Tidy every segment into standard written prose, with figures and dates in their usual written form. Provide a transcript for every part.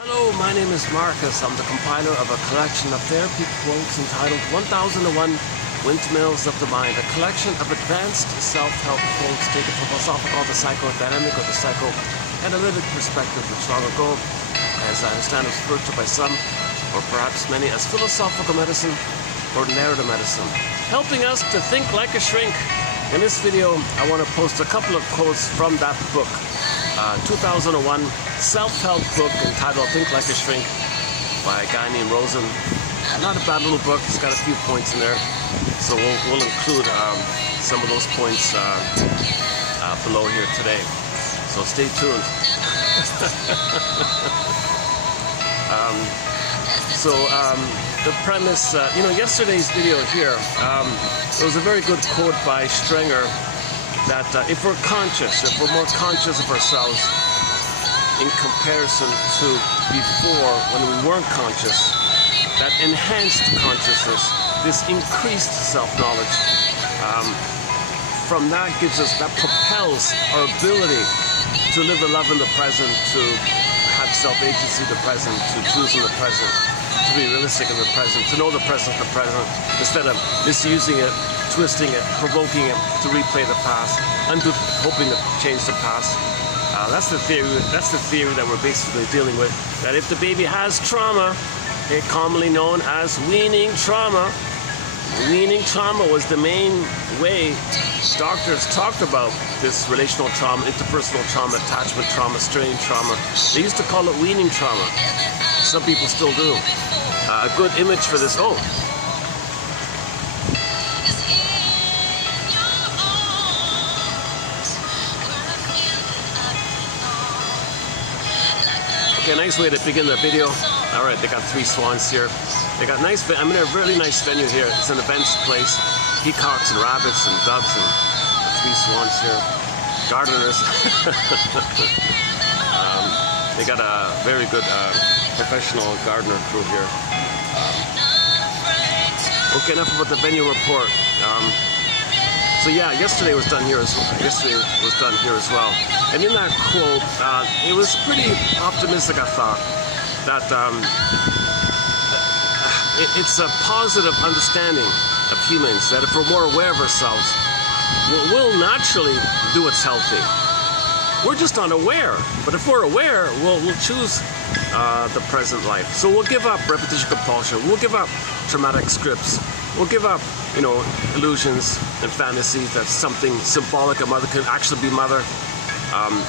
Hello, my name is Marcus. I'm the compiler of a collection of therapy quotes entitled 1001 Windmills of the Mind, a collection of advanced self-help quotes taken from philosophical, the psychodynamic, or the psychoanalytic perspective, which long ago, as I understand, was referred to by some, or perhaps many, as philosophical medicine or narrative medicine, helping us to think like a shrink. In this video, I want to post a couple of quotes from that book. 2001 self-help book entitled Think Like a Shrink by a guy named Rosen. Not a bad little book, it's got a few points in there, so we'll include some of those points below here today, so stay tuned. The premise, yesterday's video here, there was a very good quote by Strenger that if we're more conscious of ourselves in comparison to before when we weren't conscious, that enhanced consciousness, this increased self-knowledge, from that propels our ability to live the love in the present, to have self-agency in the present, to choose in the present, to be realistic in the present, to know the present instead of misusing it, twisting it, provoking it to replay the past, and hoping to change the past. That's the theory. That's the theory that we're basically dealing with. That if the baby has trauma, commonly known as weaning trauma. Weaning trauma was the main way doctors talked about this relational trauma, interpersonal trauma, attachment trauma, strain trauma. They used to call it weaning trauma. Some people still do. A good image for this. Okay, nice way to begin the video. All right, they got 3 swans here. They got I'm in a really nice venue here. It's an events place. Peacocks and rabbits and doves and 3 swans here. Gardeners. They got a very good professional gardener crew here. Okay, enough about the venue report. So yeah, yesterday was done here as well. And in that quote, it was pretty optimistic, I thought, that it's a positive understanding of humans, that if we're more aware of ourselves, we'll naturally do what's healthy. We're just unaware, but if we're aware, we'll choose the present life. So we'll give up repetition compulsion, we'll give up traumatic scripts, we'll give up, illusions and fantasies that something symbolic, a mother can actually be mother.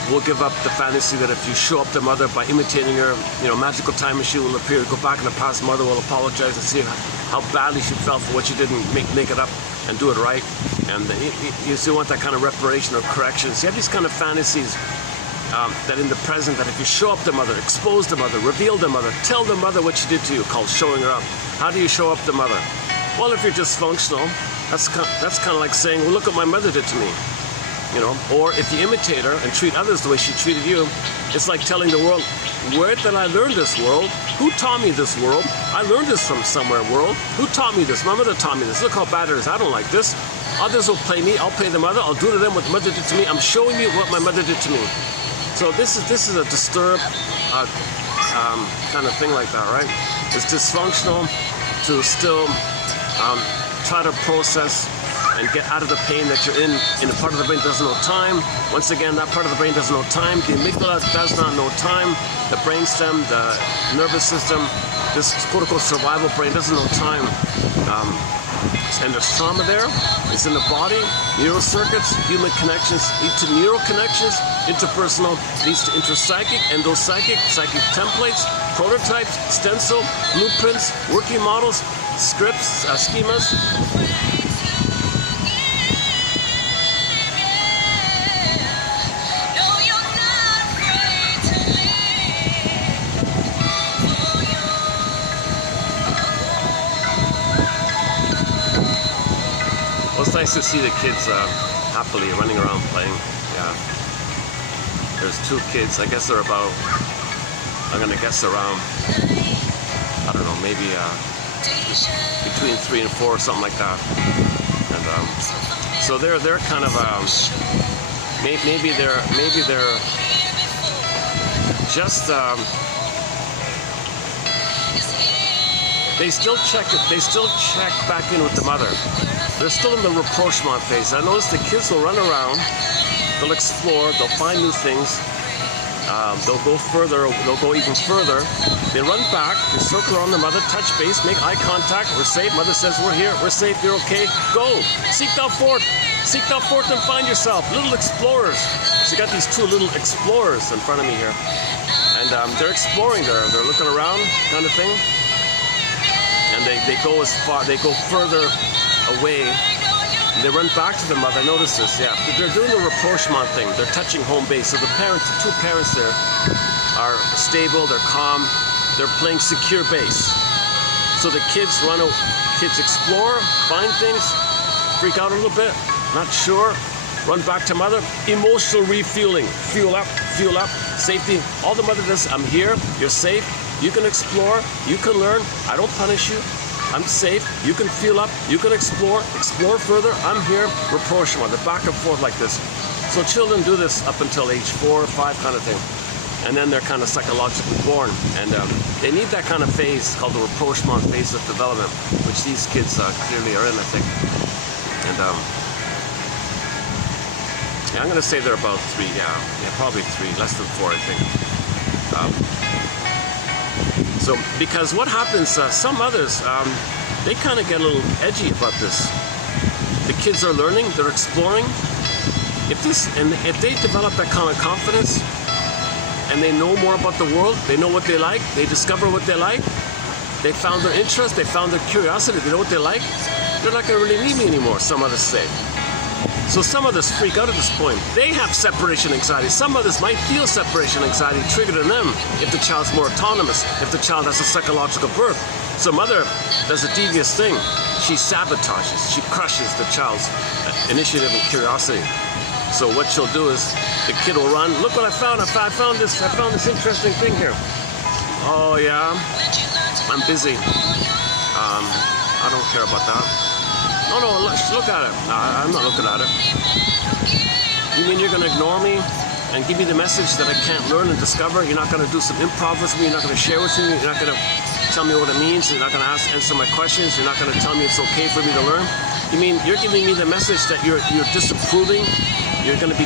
We'll give up the fantasy that if you show up to mother by imitating her, magical time machine will appear, go back in the past, mother will apologize and see how badly she felt for what she didn't make it up and do it right. And you still want that kind of reparation or corrections. You have these kind of fantasies that in the present, that if you show up to mother, expose the mother, reveal the mother, tell the mother what she did to you, called showing her up. How do you show up to mother? Well, if you're dysfunctional, that's kind of like saying, well, look what my mother did to me. Or if you imitate her and treat others the way she treated you, it's like telling the world, where did I learn this world? Who taught me this world? I learned this from somewhere, world. Who taught me this? My mother taught me this. Look how bad it is. I don't like this. Others will play me. I'll play the mother. I'll do to them what mother did to me. I'm showing you what my mother did to me. So this is a disturbed kind of thing like that, right? It's dysfunctional to still try to process and get out of the pain that you're in a part of the brain that doesn't know time. Once again, that part of the brain doesn't know time. The amygdala does not know time. The brainstem, the nervous system, this quote-unquote survival brain doesn't know time. And there's trauma there. It's in the body. Neural circuits, human connections lead to neural connections. Interpersonal leads to intrapsychic, endopsychic, psychic templates, prototypes, stencil, blueprints, working models, scripts, schemas. Well, it's nice to see the kids happily running around playing. Yeah. There's 2 kids. I guess they're about, I'm going to guess around, I don't know, maybe between 3 and 4 or something like that. And so they're kind of, maybe they're just they still check it. They still check back in with the mother. They're still in the rapprochement phase. I notice the kids will run around, they'll explore, they'll find new things. They'll go further, they'll go even further. They run back, they circle around the mother, touch base, make eye contact. We're safe. Mother says, we're here, we're safe, you're okay. Go. Seek thou forth and find yourself. Little explorers. So you got these two little explorers in front of me here. And they're exploring, they're looking around kind of thing. And they go as far, they go further away. They run back to the mother. Notice this, yeah. They're doing the rapprochement thing. They're touching home base. So the parents, the two parents there are stable, they're calm, they're playing secure base. So the kids kids explore, find things, freak out a little bit, not sure, run back to mother, emotional refueling, fuel up, safety. All the mother does, I'm here, you're safe, you can explore, you can learn, I don't punish you. I'm safe, you can feel up, you can explore further, I'm here, rapprochement, they're back and forth like this. So children do this up until age 4 or 5 kind of thing. And then they're kind of psychologically born. And they need that kind of phase called the rapprochement phase of development, which these kids clearly are in, I think. And yeah, I'm gonna say they're about 3, yeah, probably 3, less than 4, I think. So, because what happens, some others, they kind of get a little edgy about this. The kids are learning, they're exploring. If they develop that kind of confidence, and they know more about the world, they know what they like, they discover what they like, they found their interest, they found their curiosity, they know what they like, they're not gonna really need me anymore, some others say. So some others freak out at this point. They have separation anxiety. Some others might feel separation anxiety triggered in them if the child's more autonomous, if the child has a psychological birth. Some other does a devious thing. She sabotages, she crushes the child's initiative and curiosity. So what she'll do is the kid will run, look what I found this interesting thing here. Oh yeah, I'm busy. I don't care about that. No, look at it. No, I'm not looking at it. You mean you're going to ignore me and give me the message that I can't learn and discover? You're not going to do some improv with me? You're not going to share with me? You're not going to tell me what it means? You're not going to answer my questions? You're not going to tell me it's okay for me to learn? You mean you're giving me the message that you're disapproving? You're going to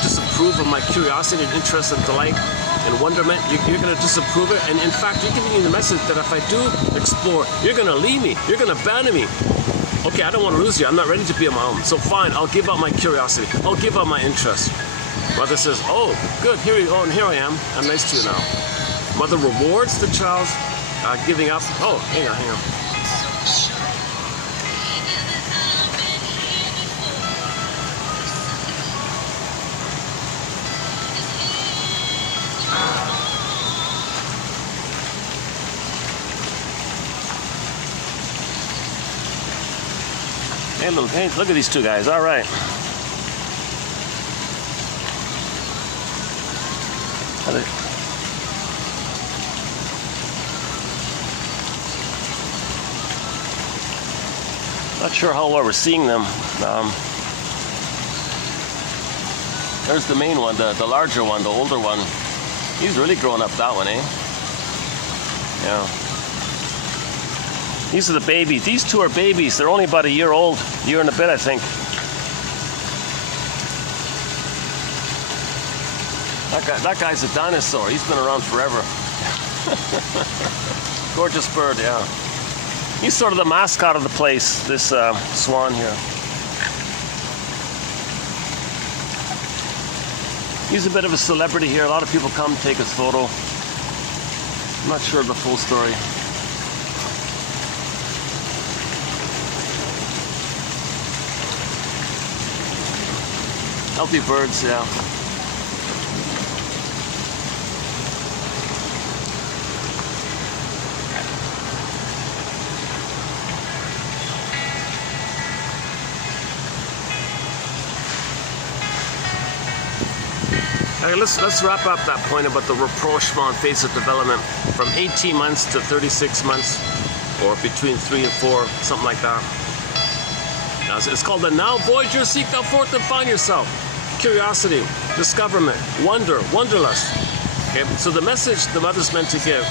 disapprove of my curiosity and interest and delight and wonderment? You're going to disapprove it? And in fact, you're giving me the message that if I do explore, you're going to leave me. You're going to abandon me. Okay, I don't want to lose you. I'm not ready to be on my own. So fine, I'll give up my curiosity. I'll give up my interest. Mother says, oh, good, here you go, and here I am. I'm nice to you now. Mother rewards the child's giving up. Oh, hang on. Hey, look at these two guys. All right. Not sure how well we're seeing them. There's the main one, the larger one, the older one. He's really grown up, that one, eh? Yeah. These are the babies. These two are babies. They're only about a year old, year and a bit, I think. That guy's a dinosaur. He's been around forever. Gorgeous bird, yeah. He's sort of the mascot of the place, this swan here. He's a bit of a celebrity here. A lot of people come take his photo. I'm not sure of the full story. Healthy birds, yeah. Okay, let's wrap up that point about the rapprochement phase of development from 18 months to 36 months, or between 3 and 4, something like that. Now, it's called the now voyager, seek thou forth and find yourself. Curiosity, discoverment, wonder, wanderlust. Okay, so the message the mother's meant to give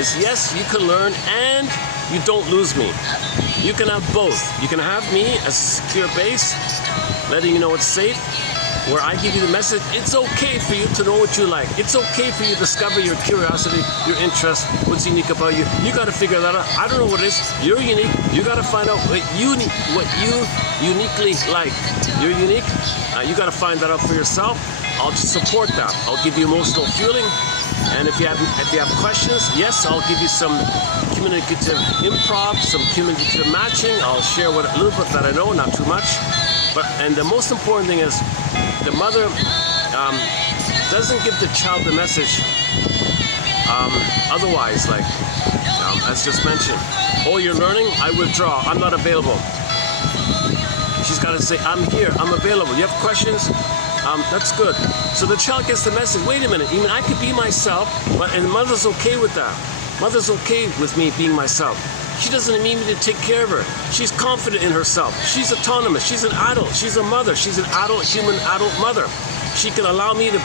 is yes, you can learn and you don't lose me. You can have both. You can have me as a secure base, letting you know it's safe, where I give you the message, it's okay for you to know what you like. It's okay for you to discover your curiosity, your interest, what's unique about you. You got to figure that out. I don't know what it is. You're unique. You got to find out what you uniquely like. You're unique. You got to find that out for yourself. I'll just support that. I'll give you emotional fueling. And if you have questions, yes, I'll give you some communicative improv, some communicative matching. I'll share a little bit that I know, not too much. And the most important thing is the mother doesn't give the child the message otherwise, like as just mentioned. Oh, you're learning? I withdraw. I'm not available. She's got to say, I'm here. I'm available. You have questions? That's good. So the child gets the message, wait a minute, even I could be myself, and the mother's okay with that. Mother's okay with me being myself. She doesn't need me to take care of her. She's confident in herself. She's autonomous. She's an adult. She's a mother. She's an adult, human adult mother. She can allow me to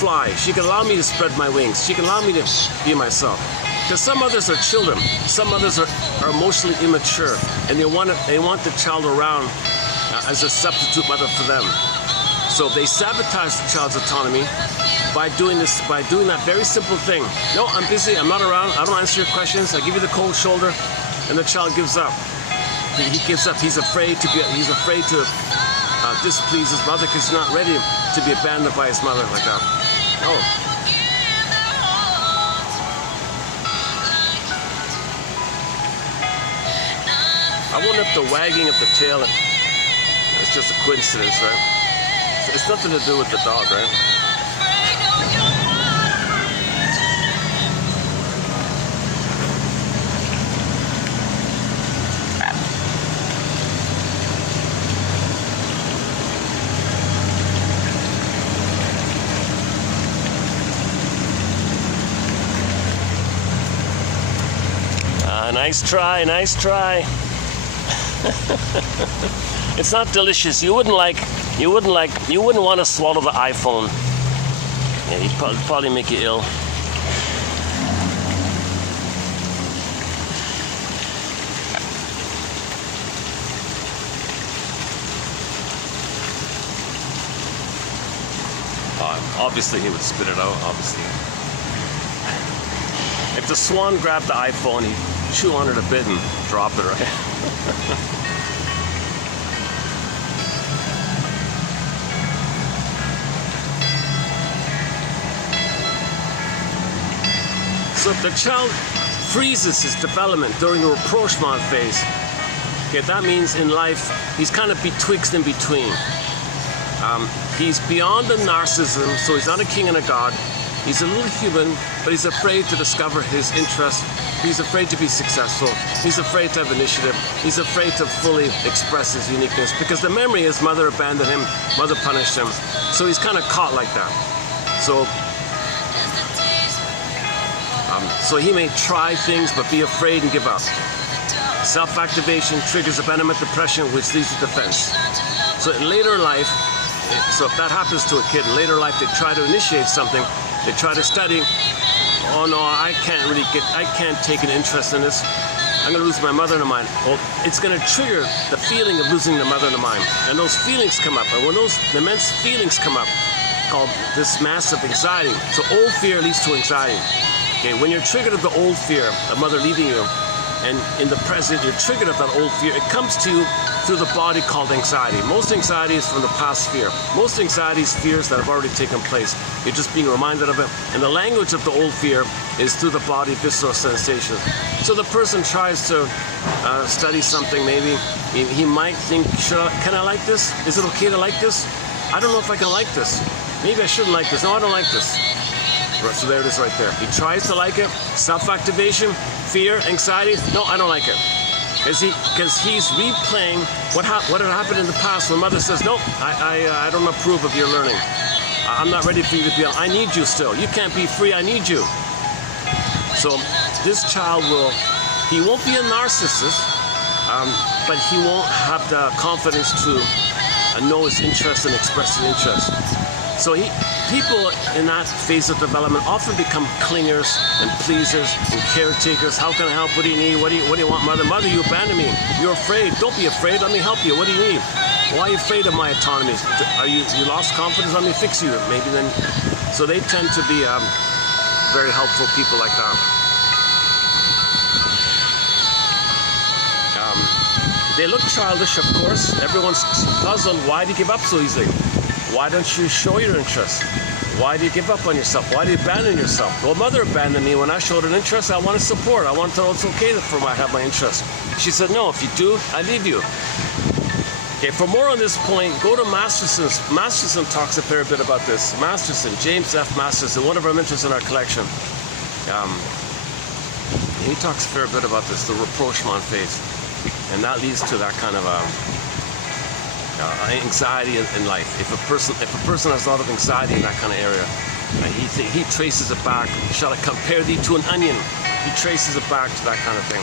fly. She can allow me to spread my wings. She can allow me to be myself. Because some mothers are children. Some mothers are emotionally immature, and they want the child around as a substitute mother for them. So they sabotage the child's autonomy by doing that very simple thing. No, I'm busy, I'm not around, I don't answer your questions, I give you the cold shoulder, and the child gives up. He gives up, he's afraid to displease his mother because he's not ready to be abandoned by his mother like that. Oh. I wonder if the wagging of the tail is just a coincidence, right? It's nothing to do with the dog, right? Nice try, nice try. It's not delicious. You wouldn't want to swallow the iPhone. Yeah, he'd probably make you ill. Obviously, he would spit it out, obviously. If the swan grabbed the iPhone, he'd chew on it a bit and drop it, right? So if the child freezes his development during the rapprochement phase, okay, that means in life he's kind of betwixt and between. He's beyond the narcissism, so he's not a king and a god. He's a little human, but he's afraid to discover his interest. He's afraid to be successful. He's afraid to have initiative. He's afraid to fully express his uniqueness because the memory is mother abandoned him, mother punished him. So he's kind of caught like that. So he may try things but be afraid and give up. Self-activation triggers abandonment depression, which leads to defense. So in later life, so if that happens to a kid in later life, they try to initiate something, they try to study. Oh no, I can't take an interest in this. I'm going to lose my mother and mind. Well, it's going to trigger the feeling of losing the mother and the mind. And those feelings come up. And when those immense feelings come up, called this massive anxiety. So old fear leads to anxiety. Okay, when you're triggered of the old fear of mother leaving you, and in the present you're triggered of that old fear, it comes to you through the body called anxiety. Most anxiety is from the past fear. Most anxiety is fears that have already taken place. You're just being reminded of it. And the language of the old fear is through the body visceral sensation. So the person tries to study something, maybe. He might think, can I like this? Is it okay to like this? I don't know if I can like this. Maybe I shouldn't like this. No, I don't like this. So there it is right there. He tries to like it. Self-activation, fear, anxiety. No, I don't like it. Because he's replaying what had happened in the past when mother says, no, I don't approve of your learning. I'm not ready for you to be on. I need you still. You can't be free. I need you. So this child he won't be a narcissist, but he won't have the confidence to know his interest and express his interest. So people in that phase of development often become clingers and pleasers and caretakers. How can I help? What do you need? What do you want, mother? Mother, you abandoned me. You're afraid. Don't be afraid. Let me help you. What do you need? Why are you afraid of my autonomy? Are you lost confidence? Let me fix you. Maybe then. So they tend to be very helpful people like that. They look childish, of course. Everyone's puzzled. Why do you give up so easily? Why don't you show your interest? Why do you give up on yourself? Why do you abandon yourself? Well, mother abandoned me when I showed an interest. I want to support. I want to know it's okay for me to have my interest. She said, no, if you do, I leave you. Okay, for more on this point, go to Masterson. Masterson talks a fair bit about this. Masterson, James F. Masterson, one of our mentors in our collection. He talks a fair bit about this, the rapprochement phase. And that leads to that kind of anxiety in life. If a person has a lot of anxiety in that kind of area, he traces it back. Shall I compare thee to an onion? He traces it back to that kind of thing.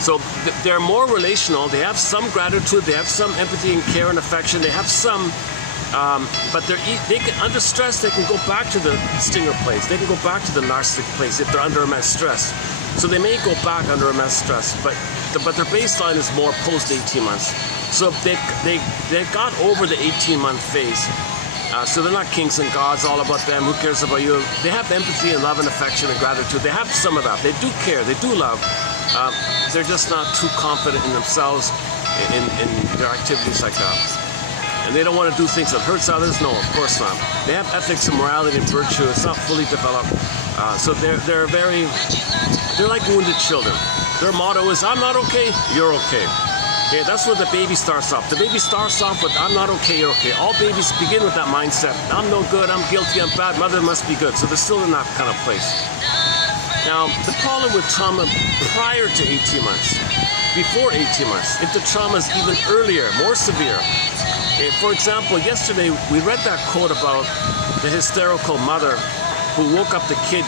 So they're more relational. They have some gratitude. They have some empathy and care and affection. They have some, but they can, under stress, they can go back to the stinger place. They can go back to the narcissistic place if they're under immense stress. So they may go back under immense stress, but their baseline is more post 18 months. So they got over the 18-month phase. So they're not kings and gods, all about them. Who cares about you? They have empathy and love and affection and gratitude. They have some of that. They do care. They do love. They're just not too confident in themselves in their activities like that. And they don't want to do things that hurts others. No, of course not. They have ethics and morality and virtue. It's not fully developed. So they're like wounded children. Their motto is, I'm not okay, you're okay. Okay, that's where the baby starts off. The baby starts off with, I'm not okay, you're okay. All babies begin with that mindset. I'm no good, I'm guilty, I'm bad, mother must be good. So they're still in that kind of place. Now, the problem with trauma prior to 18 months, before 18 months, if the trauma is even earlier, more severe. Okay, for example, yesterday we read that quote about the hysterical mother who woke up the kid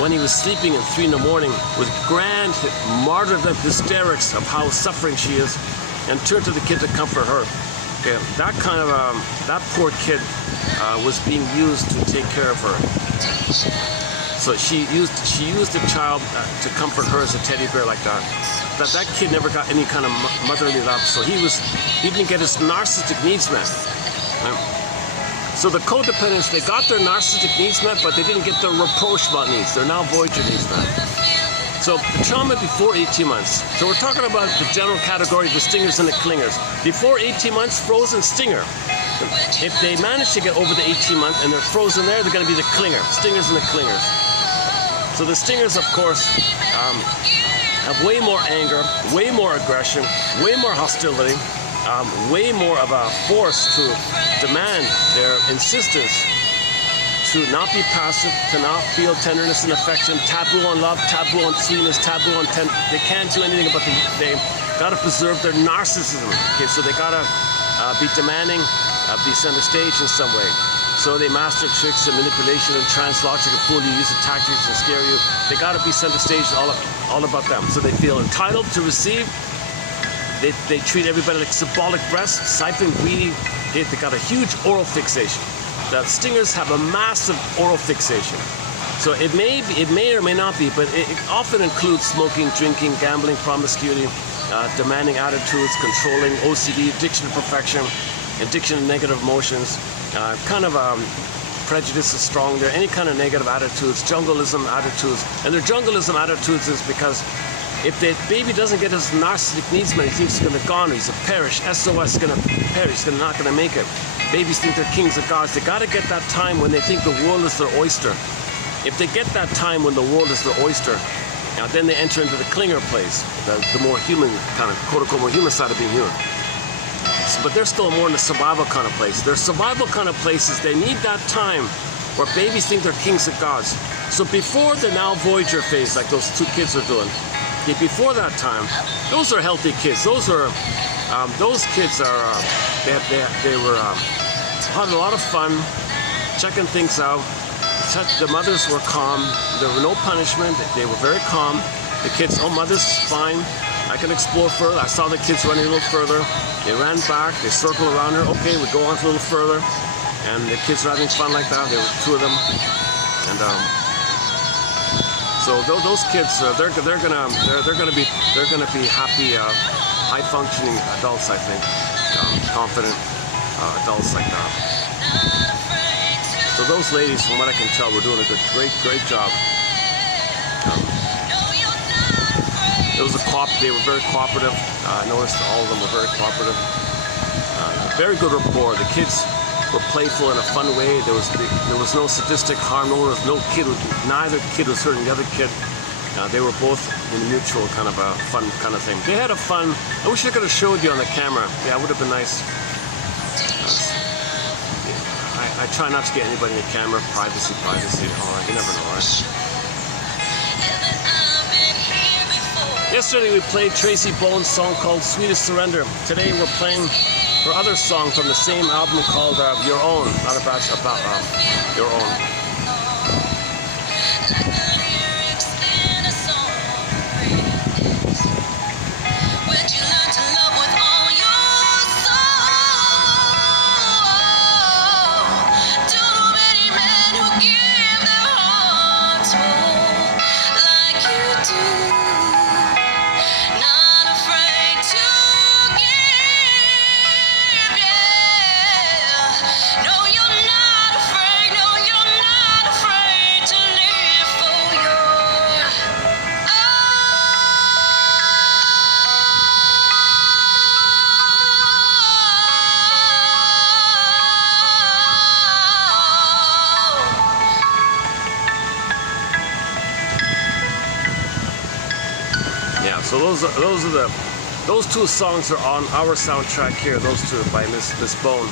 when he was sleeping at 3 in the morning with grand martyrdom hysterics of how suffering she is, and turned to the kid to comfort her. Okay, that kind of that poor kid was being used to take care of her. So she used the child to comfort her as a teddy bear like that. That kid never got any kind of motherly love. So he didn't get his narcissistic needs met. Right? So the codependents, they got their narcissistic needs met, but they didn't get their rapprochement needs. They're now voyager needs met. So the trauma before 18 months. So we're talking about the general category of the stingers and the clingers. Before 18 months, frozen stinger. If they manage to get over the 18 month and they're frozen there, they're going to be the clinger, stingers and the clingers. So the stingers, of course, have way more anger, way more aggression, way more hostility, way more of a force to demand their insistence to not be passive, to not feel tenderness and affection, taboo on love, taboo on sweetness, taboo on they can't do anything about they gotta preserve their narcissism. Okay, so they gotta be demanding, be center stage in some way. So they master tricks and manipulation and trance logic and fool you, use the tactics and scare you. They gotta be center stage, all about them. So they feel entitled to receive. They treat everybody like symbolic breasts, siphon, greedy. They got a huge oral fixation. The stingers have a massive oral fixation. So it may or may not be, but it often includes smoking, drinking, gambling, promiscuity, demanding attitudes, controlling, OCD, addiction to perfection, addiction to negative emotions, prejudice is strong there, any kind of negative attitudes, jungleism attitudes. And their jungleism attitudes is because if the baby doesn't get his narcissistic needs met, he thinks he's going to gone, he's a perish, SOS, going to perish, he's not going to make it. Babies think they're kings and gods. They got to get that time when they think the world is their oyster. If they get that time when the world is their oyster, then they enter into the clinger place, the more human kind of, quote-unquote, more human side of being human. But they're still more in the survival kind of place. Their survival kind of places, they need that time where babies think they're kings and gods. So before the now Voyager phase, like those two kids are doing, before that time, those are healthy kids. Those kids are, they were had a lot of fun, checking things out. The mothers were calm. There were no punishment. They were very calm. The kids, oh, mother's fine. I can explore further. I saw the kids running a little further. They ran back, they circled around her. Okay, we go on a little further. And the kids were having fun like that. There were two of them. And so those kids, they're gonna be happy, high functioning adults, I think. Confident adults like that. So those ladies, from what I can tell, were doing a great job. It was they were very cooperative. I noticed all of them were very cooperative. Very good rapport. The kids were playful in a fun way. There was no sadistic harm. Neither kid was hurting the other kid. They were both in a mutual kind of a fun kind of thing. They had a fun. I wish I could have showed you on the camera. Yeah, it would have been nice. I try not to get anybody in the camera. Privacy. Oh, you never know, right? Yesterday we played Tracy Bowen's song called Sweetest Surrender. Today we're playing her other song from the same album called Your Own. Not about Your Own. So those two songs are on our soundtrack here. Those two by Miss Bone,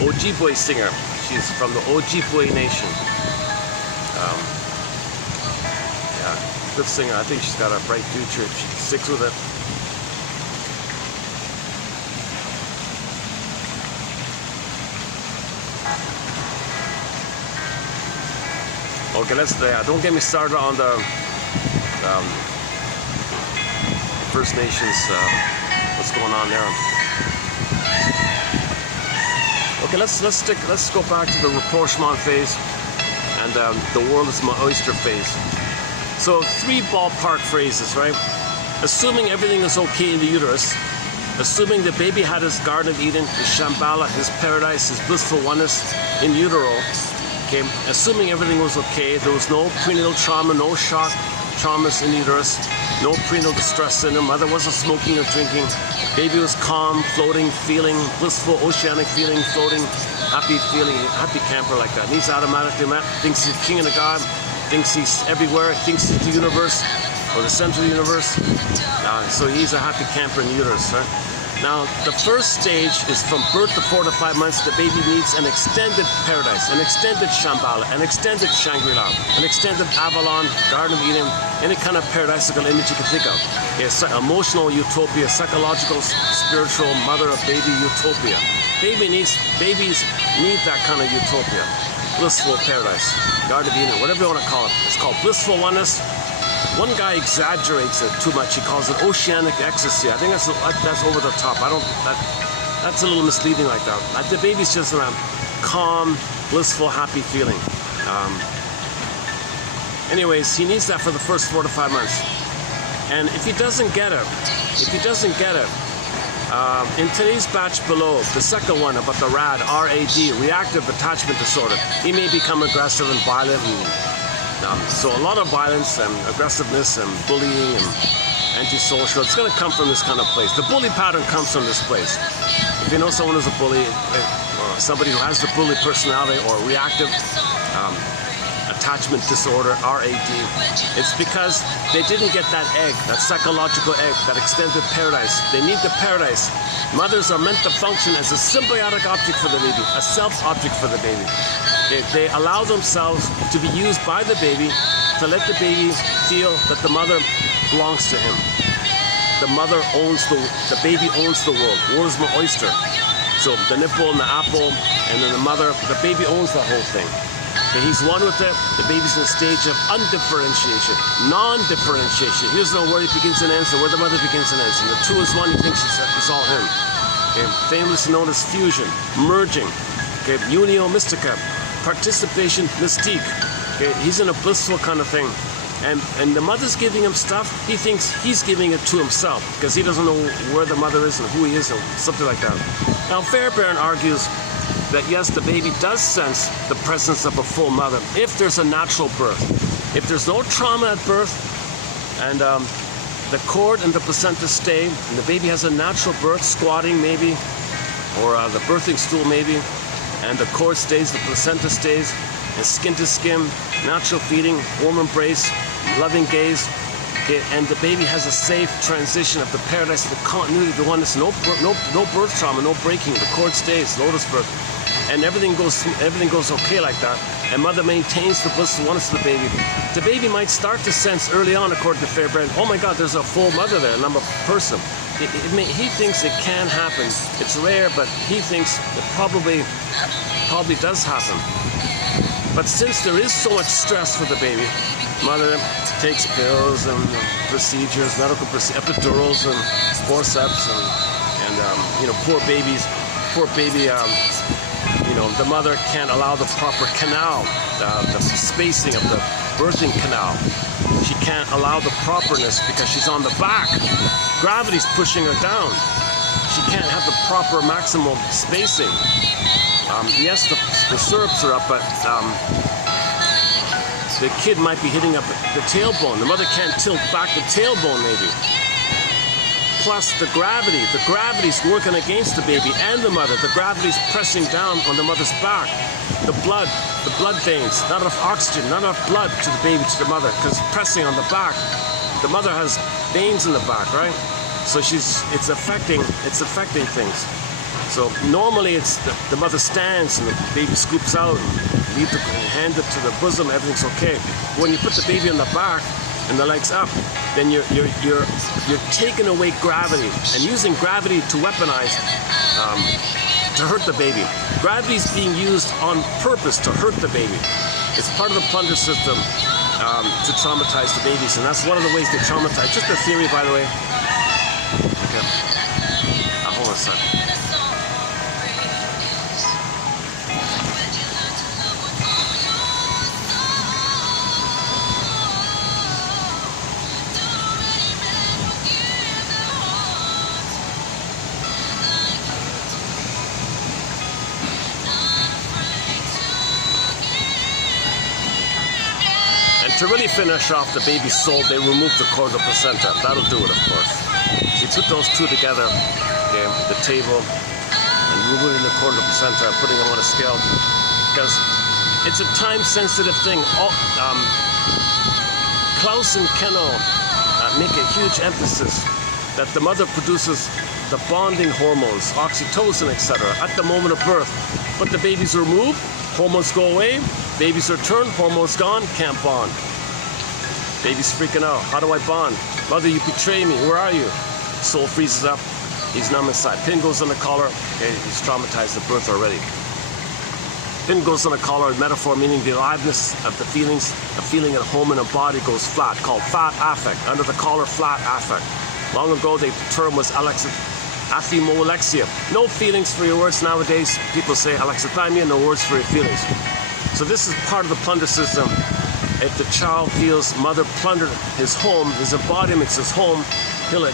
Ojibwe singer. She's from the Ojibwe Nation. Yeah, good singer. I think she's got a bright future if she sticks with it. Okay, don't get me started on the First Nations, what's going on there. Okay, let's go back to the rapprochement phase and the world is my oyster phase. So 3 ballpark phrases, right? Assuming everything is okay in the uterus, assuming the baby had his Garden of Eden, his Shambhala, his paradise, his blissful oneness in utero. Okay, assuming everything was okay, there was no prenatal trauma, no shock traumas in uterus, no prenatal distress syndrome, mother wasn't smoking or drinking, baby was calm, floating, feeling, blissful, oceanic feeling, floating, happy camper like that. And he's automatically met, thinks he's king and a god, thinks he's everywhere, thinks he's the universe, or the center of the universe. So he's a happy camper in the uterus, right? Now, the first stage is from birth to 4 to 5 months, the baby needs an extended paradise, an extended Shambhala, an extended Shangri-La, an extended Avalon, Garden of Eden, any kind of paradisical image you can think of. It's emotional utopia, psychological, spiritual, mother of baby utopia. Babies need that kind of utopia. Blissful paradise, Garden of Eden, whatever you want to call it. It's called blissful oneness. One guy exaggerates it too much. He calls it oceanic ecstasy. I think that's over the top. That's a little misleading like that. The baby's just around calm, blissful, happy feeling. Anyways, he needs that for the first 4 to 5 months. And if he doesn't get it, in today's batch below, the second one about the RAD, R-A-D, reactive attachment disorder, he may become aggressive and violent. So a lot of violence and aggressiveness and bullying and antisocial, it's going to come from this kind of place. The bully pattern comes from this place. If you know someone who's a bully, or somebody who has the bully personality or reactive attachment disorder, RAD, it's because they didn't get that egg, that psychological egg, that extended paradise. They need the paradise. Mothers are meant to function as a symbiotic object for the baby, a self-object for the baby. They allow themselves to be used by the baby to let the baby feel that the mother belongs to him. The mother owns the baby owns the world. World is my oyster. So the nipple and the apple, and then the baby owns the whole thing. Okay, he's one with it. The baby's in a stage of undifferentiation, non-differentiation. He doesn't know where he begins and ends or where the mother begins and ends. And the two is one, he thinks it's all him. Okay, famously known as fusion, merging, okay, unio mystica, participation mystique. Okay, he's in a blissful kind of thing. And the mother's giving him stuff, he thinks he's giving it to himself because he doesn't know where the mother is and who he is and something like that. Now, Fairbairn argues that yes, the baby does sense the presence of a full mother if there's a natural birth. If there's no trauma at birth and the cord and the placenta stay and the baby has a natural birth, squatting maybe, or the birthing stool maybe, and the cord stays, the placenta stays, and skin to skin, natural feeding, warm embrace, loving gaze, okay, and the baby has a safe transition of the paradise, the continuity, the oneness, no birth trauma, no breaking, the cord stays, lotus birth, and everything goes okay like that, and mother maintains the blissful oneness of the baby. The baby might start to sense early on, according to Fairbairn, oh my God, there's a full mother there, and I'm a person. He thinks it can happen. It's rare, but he thinks it probably does happen. But since there is so much stress for the baby, mother takes pills and procedures, medical procedures, epidurals and forceps, and poor baby, the mother can't allow the proper canal, the spacing of the birthing canal. She can't allow the properness because she's on the back. Gravity's pushing her down. She can't have the proper maximal spacing. Yes, the syrups are up, but the kid might be hitting up the tailbone. The mother can't tilt back the tailbone, maybe. Plus the gravity's working against the baby and the mother. The gravity's pressing down on the mother's back. The blood veins, not enough oxygen, not enough blood to the baby, to the mother, because it's pressing on the back. The mother has veins in the back, right? So it's affecting things. So normally it's the mother stands and the baby scoops out and hand it to the bosom, everything's okay. When you put the baby on the back and the legs up, then you're taking away gravity and using gravity to weaponize to hurt the baby. Gravity is being used on purpose to hurt the baby. It's part of the plunder system to traumatize the babies, and that's one of the ways they traumatize. Just a theory, by the way. Okay. Hold on a second. To really finish off the baby's soul, they remove the cord of placenta. That'll do it, of course. So you put those two together, okay, the table, and removing the cord of placenta, putting them on a scale, because it's a time-sensitive thing. Klaus and Kenno make a huge emphasis that the mother produces the bonding hormones, oxytocin, etc., at the moment of birth. But the baby's removed, hormones go away, baby's returned, hormones gone, can't bond. Baby's freaking out. How do I bond? Mother, you betray me. Where are you? Soul freezes up. He's numb inside. Pin goes on the collar. Okay, he's traumatized at birth already. Pin goes on the collar, metaphor meaning the aliveness of the feelings. A feeling at home in a body goes flat, called flat affect. Under the collar, flat affect. Long ago, the term was aphimolexia. No feelings for your words nowadays. People say alexithymia, no words for your feelings. So this is part of the plunder system. If the child feels mother plundered his home, his embodiment, his home, he'll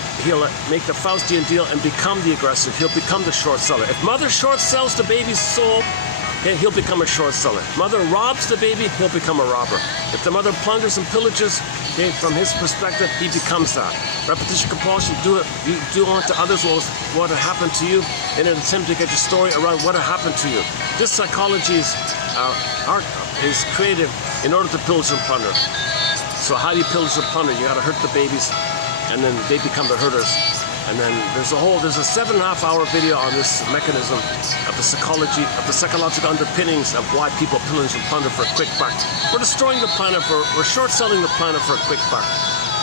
make the Faustian deal and become the aggressor. He'll become the short seller. If mother short sells the baby's soul, okay, he'll become a short seller. Mother robs the baby, he'll become a robber. If the mother plunders and pillages, okay, from his perspective, he becomes that. Repetition compulsion, you do unto others what had happened to you in an attempt to get your story around what had happened to you. This psychology is creative in order to pillage and plunder. So how do you pillage and plunder? You gotta hurt the babies, and then they become the hurters. And then there's a 7.5-hour video on this mechanism of the psychology, of the psychological underpinnings of why people pillage and plunder for a quick buck. We're destroying the planet we're short-selling the planet for a quick buck.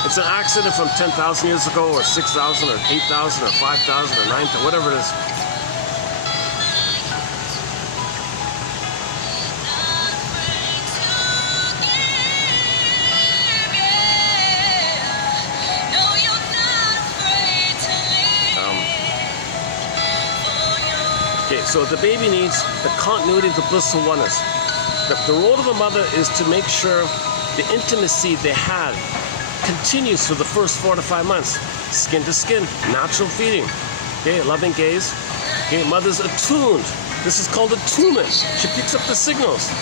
It's an accident from 10,000 years ago, or 6,000, or 8,000, or 5,000, or 9,000, whatever it is. So the baby needs the continuity of the blissful oneness. The role of the mother is to make sure the intimacy they had continues for the first 4 to 5 months. Skin to skin, natural feeding. Okay, loving gaze. Okay, mother's attuned. This is called attunement. She picks up the signals.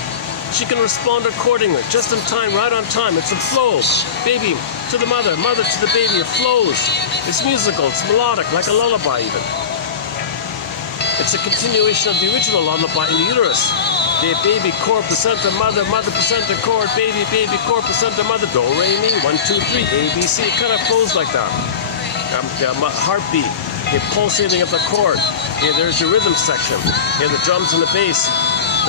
She can respond accordingly, just in time, right on time. It's a flow. Baby to the mother, mother to the baby. It flows. It's musical. It's melodic, like a lullaby even. It's a continuation of the original lullaby in the uterus. The baby, core, placenta, mother, mother, placenta, core, baby, baby, core, placenta, mother, do, re, mi, 1, 2, 3, A, B, C. It kind of flows like that. Heartbeat, okay, pulsating of the cord. Okay, there's your rhythm section. Okay, the drums and the bass.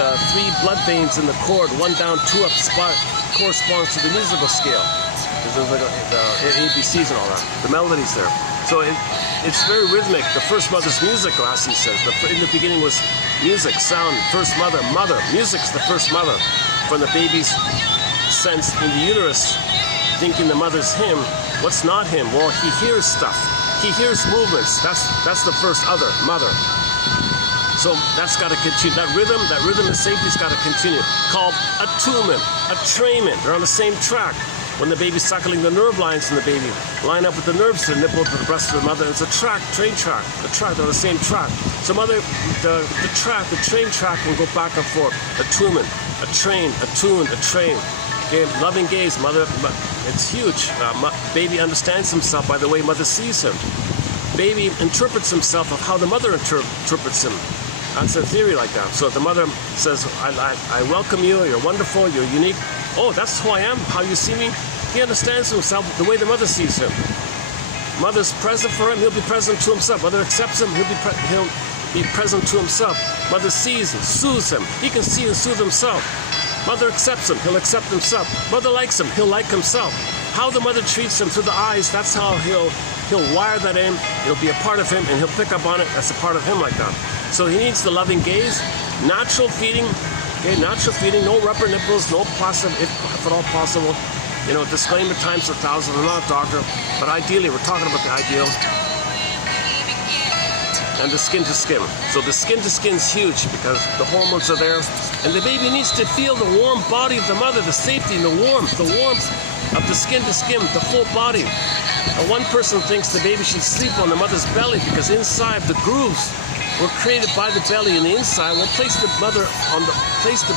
The 3 blood veins in the cord, 1 down, 2 up spot, corresponds to the musical scale. There's like the ABCs and all that. The melodies there. So it's very rhythmic. The first mother's music, Lassie says. In the beginning was music, sound, first mother, mother. Music's the first mother. From the baby's sense in the uterus, thinking the mother's him. What's not him? Well, he hears stuff. He hears movements. That's the first other, mother. So that's got to continue. That rhythm and safety's got to continue. Called attunement, attrainment. They're on the same track. When the baby's suckling, the nerve lines in the baby line up with the nerves to the nipple to the breast of the mother. It's a track, train track. The track, they're on the same track. So mother, the train track can go back and forth. Attunement, attrain, attune, attrain. Okay, loving gaze, mother, it's huge. Baby understands himself by the way mother sees him. Baby interprets himself of how the mother interprets him. That's a theory like that. So the mother says, I welcome you, you're wonderful, you're unique. Oh, that's who I am, how you see me. He understands himself the way the mother sees him. Mother's present for him, he'll be present to himself. Mother accepts him, he'll be present to himself. Mother sees and soothes him. He can see and soothe himself. Mother accepts him, he'll accept himself. Mother likes him, he'll like himself. How the mother treats him through the eyes, that's how he'll wire that in. It'll be a part of him, and he'll pick up on it. That's a part of him like that. So he needs the loving gaze, natural feeding. Okay, natural feeding, no rubber nipples, no plastic, if at all possible. You know, disclaimer times 1,000. I'm not a doctor, but ideally, we're talking about the ideal. And the skin to skin. So the skin to skin is huge because the hormones are there, and the baby needs to feel the warm body of the mother, the safety and the warmth of the skin to skin, the full body. And one person thinks the baby should sleep on the mother's belly because inside the grooves were created by the belly and the inside. We'll place the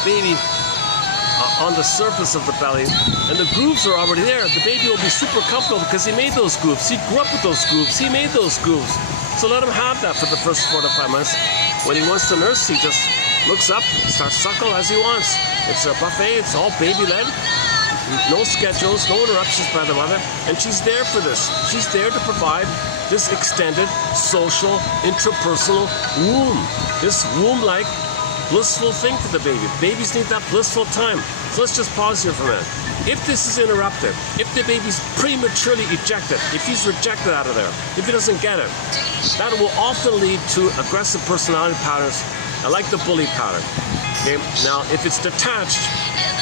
baby on the surface of the belly, and the grooves are already there. The baby will be super comfortable because he made those grooves. He grew up with those grooves. He made those grooves. So let him have that for the first 4 to 5 months. When he wants to nurse, he just looks up, starts suckle as he wants. It's a buffet. It's all baby-led. No schedules, no interruptions by the mother, and she's there for this. She's there to provide this extended social, interpersonal womb. This womb-like, blissful thing for the baby. Babies need that blissful time. So let's just pause here for a minute. If this is interrupted, if the baby's prematurely ejected, if he's rejected out of there, if he doesn't get it, that will often lead to aggressive personality patterns, like the bully pattern. Okay? Now, if it's detached,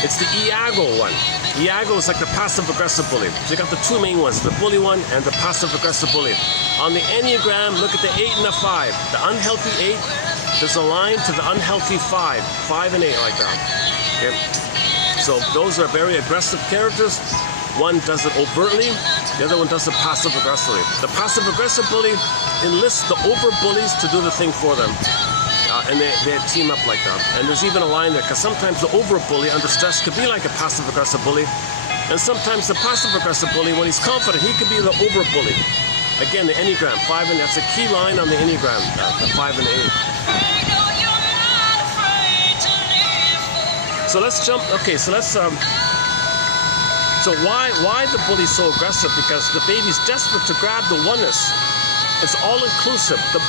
it's the Iago one. Iago is like the passive-aggressive bully. So you got the 2 main ones, the bully one and the passive-aggressive bully. On the Enneagram, look at the 8 and the 5. The unhealthy 8, there's a line to the unhealthy 5. 5 and 8 like that. Okay? So those are very aggressive characters. One does it overtly, the other one does it passive-aggressively. The passive-aggressive bully enlists the over-bullies to do the thing for them. And they team up like that. And there's even a line there, because sometimes the over-bully under stress could be like a passive-aggressive bully. And sometimes the passive-aggressive bully, when he's confident, he could be the over-bully. Again, the Enneagram, 5 and that's a key line on the Enneagram, the 5 and 8. So let's jump, okay, so let's, so why the bully so aggressive? Because the baby's desperate to grab the oneness. It's all-inclusive. The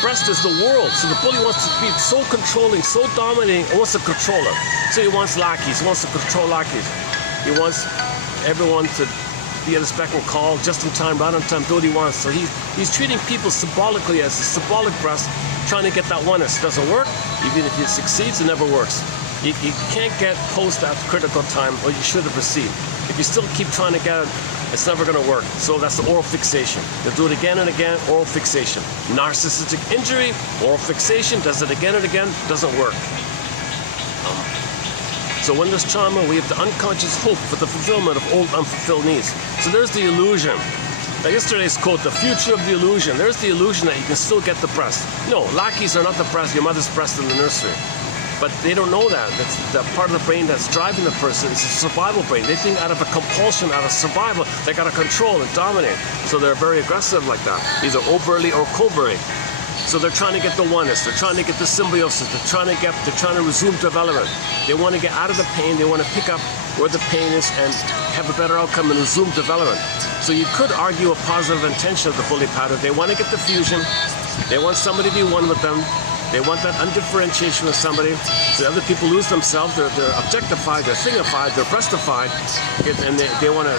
breast is the world. So the bully wants to be so controlling, so dominating, and wants to control it. So he wants lackeys. He wants to control lackeys. He wants everyone to be at his beck and call, just in time, right on time, do what he wants. So he's treating people symbolically as a symbolic breast, trying to get that oneness. It doesn't work. Even if he succeeds, it never works. You can't get post at critical time, or you should have received. If you still keep trying to get it it's never going to work. So that's the oral fixation. They'll do it again and again, oral fixation. Narcissistic injury, oral fixation, does it again and again, doesn't work. So when there's trauma, we have the unconscious hope for the fulfillment of old unfulfilled needs. So there's the illusion. Now yesterday's quote, the future of the illusion. There's the illusion that you can still get the breast. No, lackeys are not the breast, your mother's breast in the nursery. But they don't know that. That's the part of the brain that's driving the person is a survival brain. They think out of a compulsion, out of survival, they gotta control and dominate. So they're very aggressive like that, either overtly or covertly. So they're trying to get the oneness, they're trying to get the symbiosis, they're trying to resume development. They want to get out of the pain, they want to pick up where the pain is and have a better outcome and resume development. So you could argue a positive intention of the bully pattern. They want to get the fusion, they want somebody to be one with them, they want that undifferentiation with somebody, so other people lose themselves, they're objectified, they're thingified, they're breastified, and they want to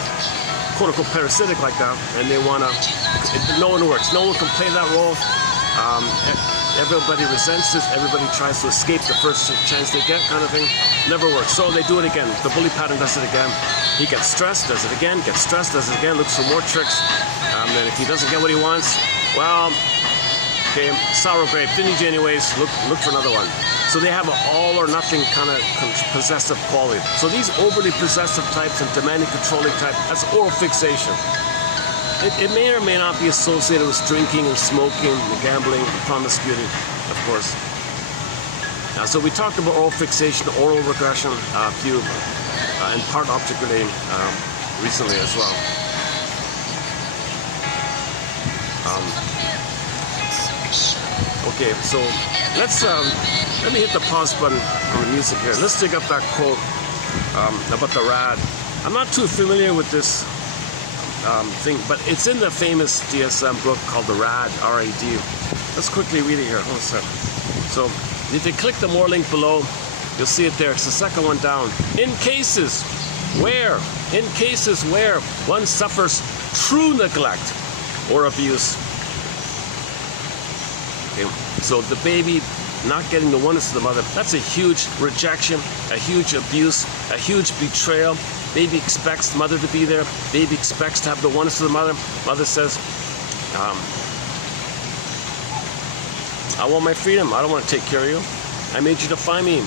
quote-unquote parasitic like that, and they want to, no one works, no one can play that role. Everybody resents this, everybody tries to escape the first chance they get kind of thing. Never works. So they do it again. The bully pattern does it again. He gets stressed, does it again, gets stressed, does it again, looks for more tricks. And if he doesn't get what he wants, well, okay, sour grape, didn't you anyways, look for another one. So they have an all or nothing kind of possessive quality. So these overly possessive types and demanding controlling type, that's oral fixation. It may or may not be associated with drinking and smoking, and gambling, and promiscuity, of course. So we talked about oral fixation, oral regression, and part object relating recently as well. Okay, so let me hit the pause button on the music here. Let's take up that quote about the rad. I'm not too familiar with this thing, but it's in the famous DSM book called the RAD, R-A-D. Let's quickly read it here. Hold on a second. So if you click the more link below, you'll see it there. It's the second one down. In cases where one suffers true neglect or abuse. Okay. So the baby not getting the oneness of the mother, that's a huge rejection, a huge abuse, a huge betrayal. Baby expects the mother to be there. Baby expects to have the oneness of the mother. Mother says, I want my freedom. I don't want to take care of you. I made you to find me.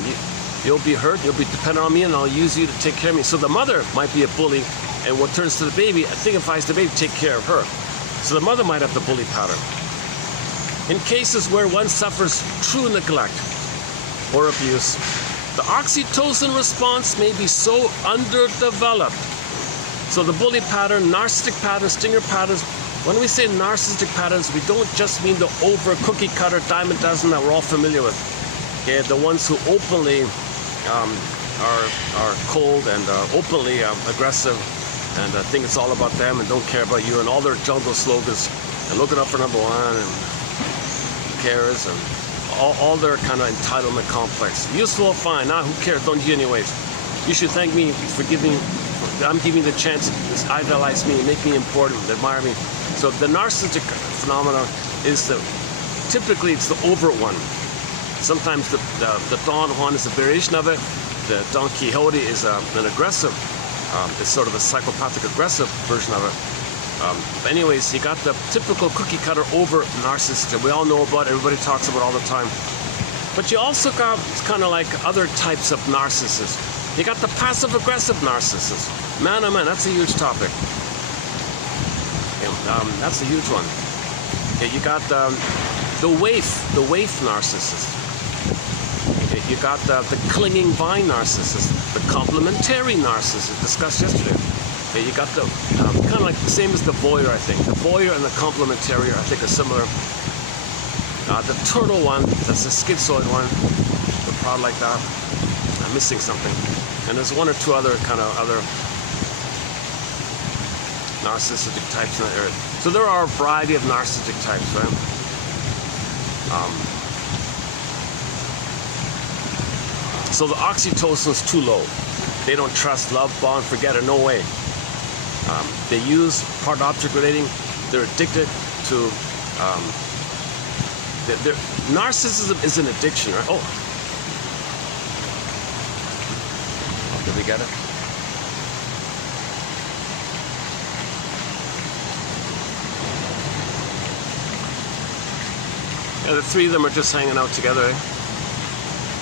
You'll be hurt. You'll be dependent on me, and I'll use you to take care of me. So the mother might be a bully, and what turns to the baby, it signifies the baby to take care of her. So the mother might have the bully pattern. In cases where one suffers true neglect or abuse, the oxytocin response may be so underdeveloped. So the bully pattern, narcissistic patterns, stinger patterns, when we say narcissistic patterns, we don't just mean the over cookie cutter dime a dozen that we're all familiar with. Okay, the ones who openly are cold and openly aggressive and think it's all about them and don't care about you, and all their jungle slogans and looking up for number one and who cares, and all their kind of entitlement complex. Useful, fine. Nah, who cares? Don't you anyways. You should thank me for I'm giving the chance to idolize me, make me important, admire me. So the narcissistic phenomenon is typically it's the overt one. Sometimes the Don Juan is a variation of it. The Don Quixote is an aggressive, it's sort of a psychopathic aggressive version of it. But anyways, you got the typical cookie cutter over narcissist that we all know about, everybody talks about all the time. But you also got kind of like other types of narcissists. You got the passive aggressive narcissist. Man, oh man, that's a huge topic. That's a huge one. Okay, you got the waif narcissist. Okay, you got the clinging vine narcissist, the complementary narcissist discussed yesterday. Okay, you got the kind of like the same as the voyeur, I think. The voyeur and the complementary, I think, are similar. The turtle one, that's the schizoid one, the proud like that. I'm missing something. And there's one or two other kind of other narcissistic types in that area. So there are a variety of narcissistic types, right? So the oxytocin is too low. They don't trust, love, bond, forget it, no way. They use part object relating. They're addicted to. Narcissism is an addiction, right? Oh, did we get it? Yeah, the three of them are just hanging out together. Eh?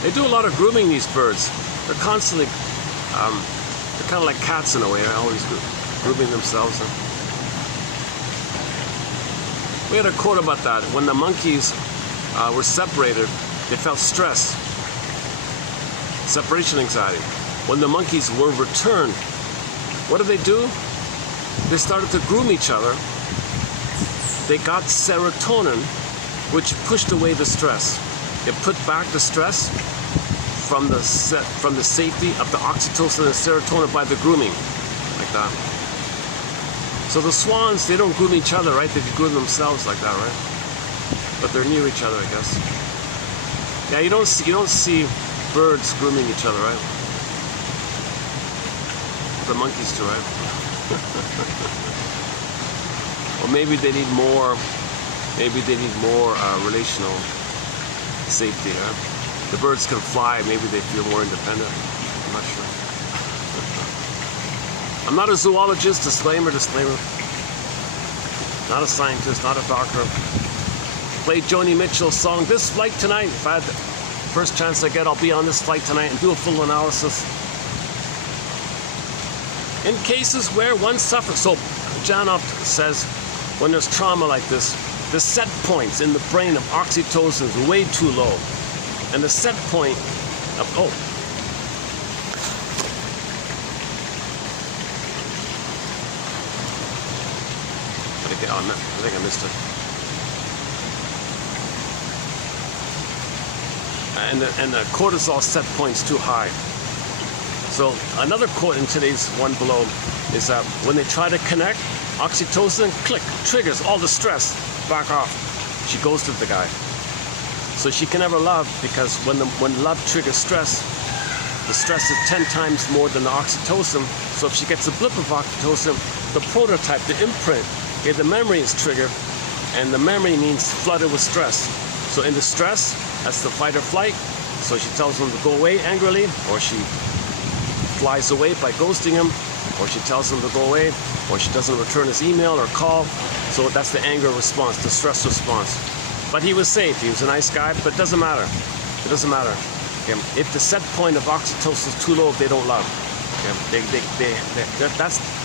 They do a lot of grooming, these birds. They're constantly, they're kind of like cats in a way. They're always grooming themselves. Eh? We had a quote about that. When the monkeys were separated, they felt stress, separation anxiety. When the monkeys were returned, what did they do? They started to groom each other. They got serotonin, which pushed away the stress. It put back the stress from the safety of the oxytocin and serotonin by the grooming, like that. So the swans, they don't groom each other, right? They groom themselves like that, right? But they're near each other, I guess. Yeah, you don't see birds grooming each other, right? The monkeys do, right? Or maybe they need more. Maybe they need more relational safety. Huh? The birds can fly. Maybe they feel more independent. I'm not sure. I'm not a zoologist. Disclaimer. Not a scientist. Not a doctor. Played Joni Mitchell's song "This Flight Tonight." If I had the first chance I get, I'll be on this flight tonight and do a full analysis. In cases where one suffers, so Janoff says, when there's trauma like this, the set points in the brain of oxytocin is way too low. And the set point of, I think I missed it. And the cortisol set point's too high. So another quote in today's one below is that when they try to connect, oxytocin, click, triggers all the stress, back off. She ghosted the guy. So she can never love, because when love triggers stress, the stress is 10 times more than the oxytocin. So if she gets a blip of oxytocin, the prototype, the imprint, okay, the memory is triggered, and the memory means flooded with stress. So in the stress, that's the fight or flight. So she tells him to go away angrily, or she flies away by ghosting him, or she tells him to go away, or she doesn't return his email or call. So that's the anger response, the stress response. But he was safe. He was a nice guy, but it doesn't matter. It doesn't matter. Okay? If the set point of oxytocin is too low, they don't love. Okay?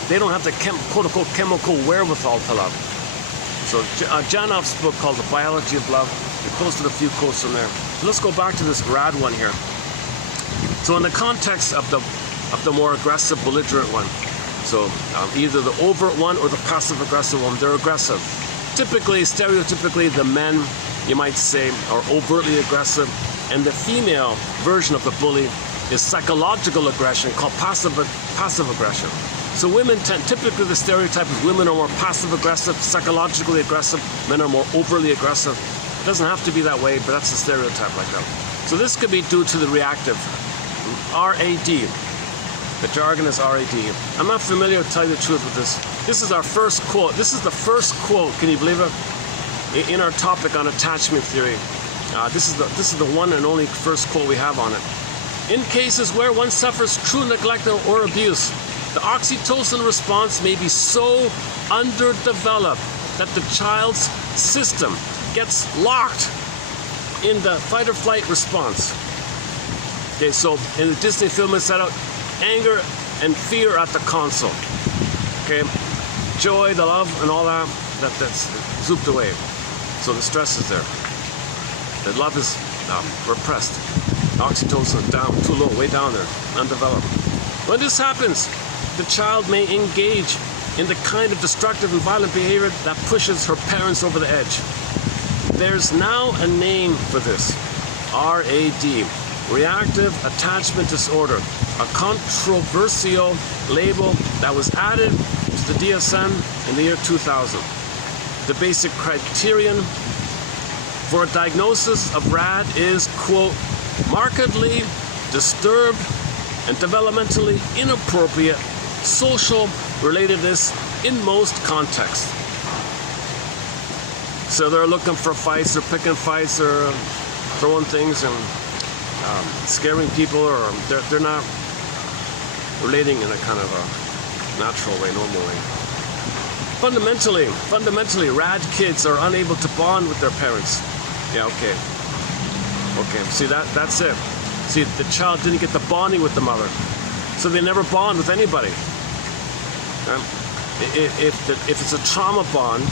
They don't have the quote-unquote chemical wherewithal to love. So Janoff's book called The Biology of Love, we posted a few quotes from there. So let's go back to this rad one here. So in the context of the more aggressive, belligerent one, so either the overt one or the passive-aggressive one, they're aggressive. Typically, stereotypically, the men, you might say, are overtly aggressive, and the female version of the bully is psychological aggression, called passive aggression. So women typically the stereotype is women are more passive-aggressive, psychologically aggressive, men are more overtly aggressive. It doesn't have to be that way, but that's the stereotype like that. So this could be due to the reactive, RAD. The jargon is RAD. I'm not familiar, to tell you the truth, with this. This is our first quote. This is the first quote, can you believe it? In our topic on attachment theory. This is the one and only first quote we have on it. In cases where one suffers true neglect or abuse, the oxytocin response may be so underdeveloped that the child's system gets locked in the fight or flight response. Okay, so in the Disney film it's set out anger and fear at the console. Okay, joy, the love, and all that's zooped away. So the stress is there. The love is repressed. Oxytocin down, too low, way down there, undeveloped. When this happens, the child may engage in the kind of destructive and violent behavior that pushes her parents over the edge. There's now a name for this, RAD, reactive attachment disorder, a controversial label that was added to the DSM in the year 2000. The basic criterion for a diagnosis of RAD is, quote, markedly disturbed and developmentally inappropriate social relatedness in most contexts. So they're looking for fights, they're picking fights, they're throwing things and scaring people, or they're not relating in a kind of a natural way, normal way. Fundamentally, RAD kids are unable to bond with their parents. Yeah, okay. Okay, see, that's it. See, the child didn't get the bonding with the mother, so they never bond with anybody. If it's a trauma bond,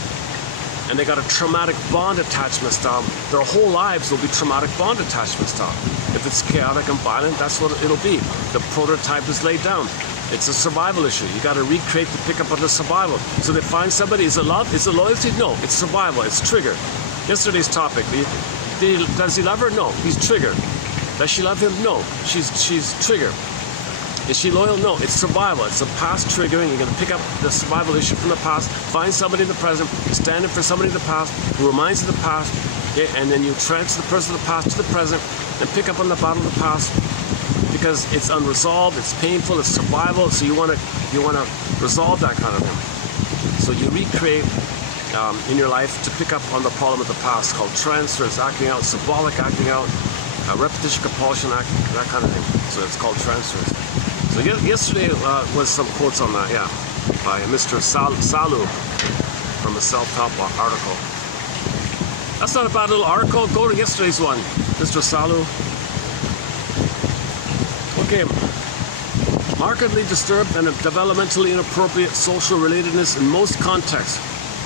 and they got a traumatic bond attachment style, their whole lives will be traumatic bond attachment style. If it's chaotic and violent, that's what it'll be. The prototype is laid down. It's a survival issue. You got to recreate to pick up on the survival. So they find somebody. Is it love? Is it loyalty? No. It's survival. It's trigger. Yesterday's topic. Does he love her? No. He's triggered. Does she love him? No. She's triggered. Is she loyal? No. It's survival. It's a past triggering. You're going to pick up the survival issue from the past, find somebody in the present, stand in for somebody in the past who reminds you of the past, okay? And then you transfer the person of the past to the present and pick up on the battle of the past because it's unresolved, it's painful, it's survival. So you want to resolve that kind of thing. So you recreate in your life to pick up on the problem of the past called transference, acting out, symbolic acting out, repetition, compulsion, that kind of thing. So it's called transference. So yesterday was some quotes on that, yeah, by Mr. Salu from a self-help article. That's not a bad little article. Go to yesterday's one, Mr. Salu. Okay, markedly disturbed and developmentally inappropriate social relatedness in most contexts.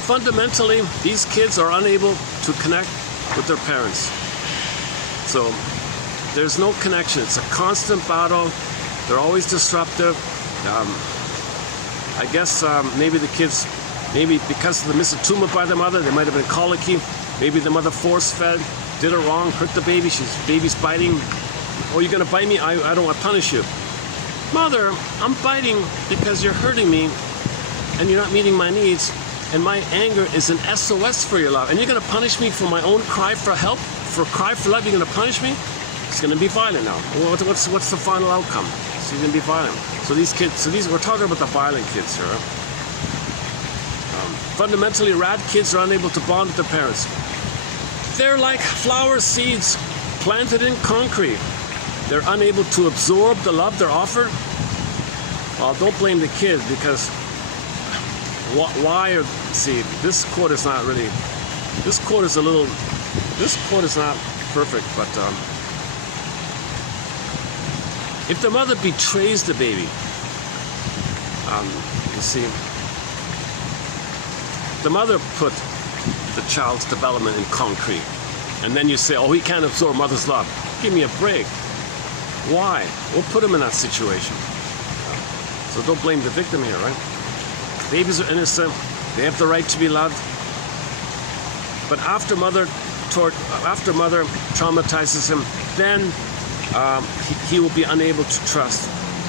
Fundamentally, these kids are unable to connect with their parents. So there's no connection. It's a constant battle. They're always disruptive. I guess maybe the kids, maybe because of the misattunement by the mother, they might have been colicky. Maybe the mother force-fed, did it wrong, hurt the baby. Baby's biting. Oh, you're gonna bite me? I don't want to punish you. Mother, I'm biting because you're hurting me and you're not meeting my needs. And my anger is an SOS for your love. And you're gonna punish me for my own cry for help? For cry for love, you're gonna punish me? It's gonna be violent now. What's the final outcome? It's gonna be violent. So these kids, we're talking about the violent kids here. Fundamentally, rad kids are unable to bond with their parents. They're like flower seeds planted in concrete. They're unable to absorb the love they're offered. Well, don't blame the kid because why? See, this quote is not really. This quote is not perfect, but if the mother betrays the baby, you see, the mother put the child's development in concrete, and then you say, oh, he can't absorb mother's love. Give me a break. Why? We'll put him in that situation. So don't blame the victim here, right? Babies are innocent. They have the right to be loved. But after mother traumatizes him, then he will be unable to trust.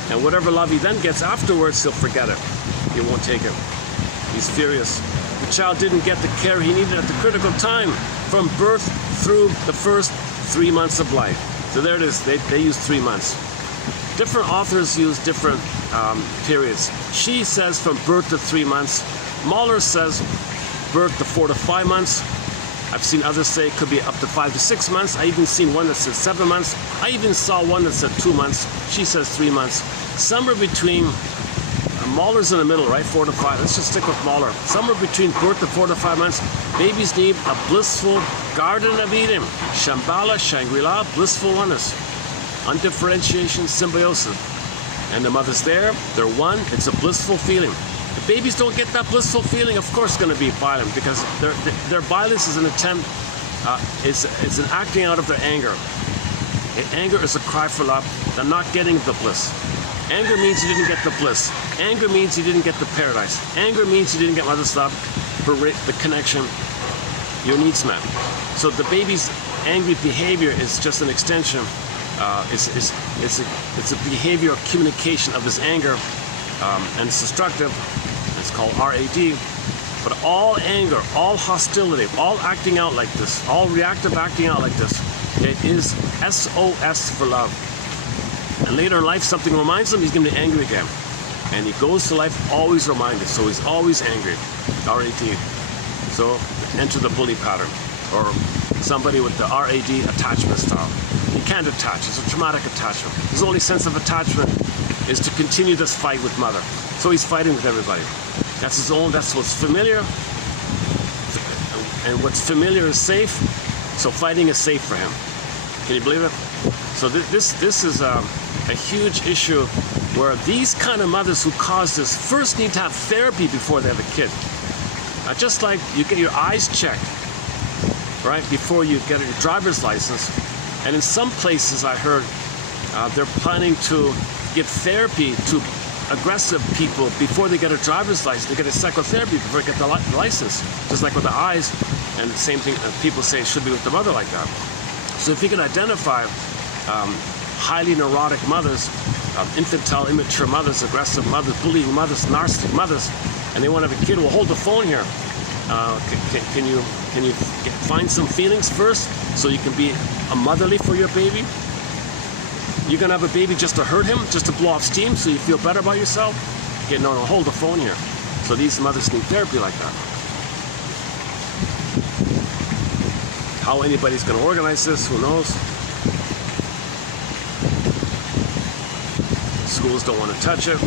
And whatever love he then gets afterwards, he'll forget it. He won't take it. He's furious. The child didn't get the care he needed at the critical time from birth through the first 3 months of life. So there it is. They use 3 months. Different authors use different periods. She says from birth to 3 months. Mahler says birth to 4 to 5 months. I've seen others say it could be up to 5 to 6 months. I even seen one that said 7 months. I even saw one that said 2 months. She says 3 months. Somewhere between, Mahler's in the middle, right? 4 to 5. Let's just stick with Mahler. Somewhere between birth to 4 to 5 months, babies need a blissful Garden of Eden. Shambhala, Shangri-La, blissful oneness. Undifferentiation, symbiosis. And the mother's there, they're one, it's a blissful feeling. If babies don't get that blissful feeling, of course it's going to be violent because their violence is an attempt, it's an acting out of their anger. And anger is a cry for love. They're not getting the bliss. Anger means you didn't get the bliss. Anger means you didn't get the paradise. Anger means you didn't get mother's love, the connection, your needs met. So the baby's angry behavior is just an extension. It's a behavior communication of his anger, and it's destructive. It's called RAD. But all anger, all hostility, all acting out like this, all reactive acting out like this, it is SOS for love. And later in life, something reminds him he's going to be angry again. And he goes to life always reminded, so he's always angry. RAD. So enter the bully pattern, or somebody with the RAD attachment style. He can't attach. It's a traumatic attachment. His only sense of attachment is to continue this fight with mother. So he's fighting with everybody. That's what's familiar. And what's familiar is safe. So fighting is safe for him. Can you believe it? So this is a huge issue where these kind of mothers who cause this first need to have therapy before they have a kid. Just like you get your eyes checked, right, before you get your driver's license. And in some places I heard they're planning to give therapy to aggressive people before they get a driver's license. They get a psychotherapy before they get the license, just like with the eyes. And the same thing people say it should be with the mother like that. So if you can identify highly neurotic mothers, infantile, immature mothers, aggressive mothers, bullying mothers, narcissistic mothers, and they want to have a kid, well, hold the phone here. Can you find some feelings first so you can be a motherly for your baby? You're gonna have a baby just to hurt him, just to blow off steam so you feel better about yourself? Okay, no, hold the phone here. So these mothers need therapy like that. How anybody's gonna organize this, who knows? Schools don't want to touch it.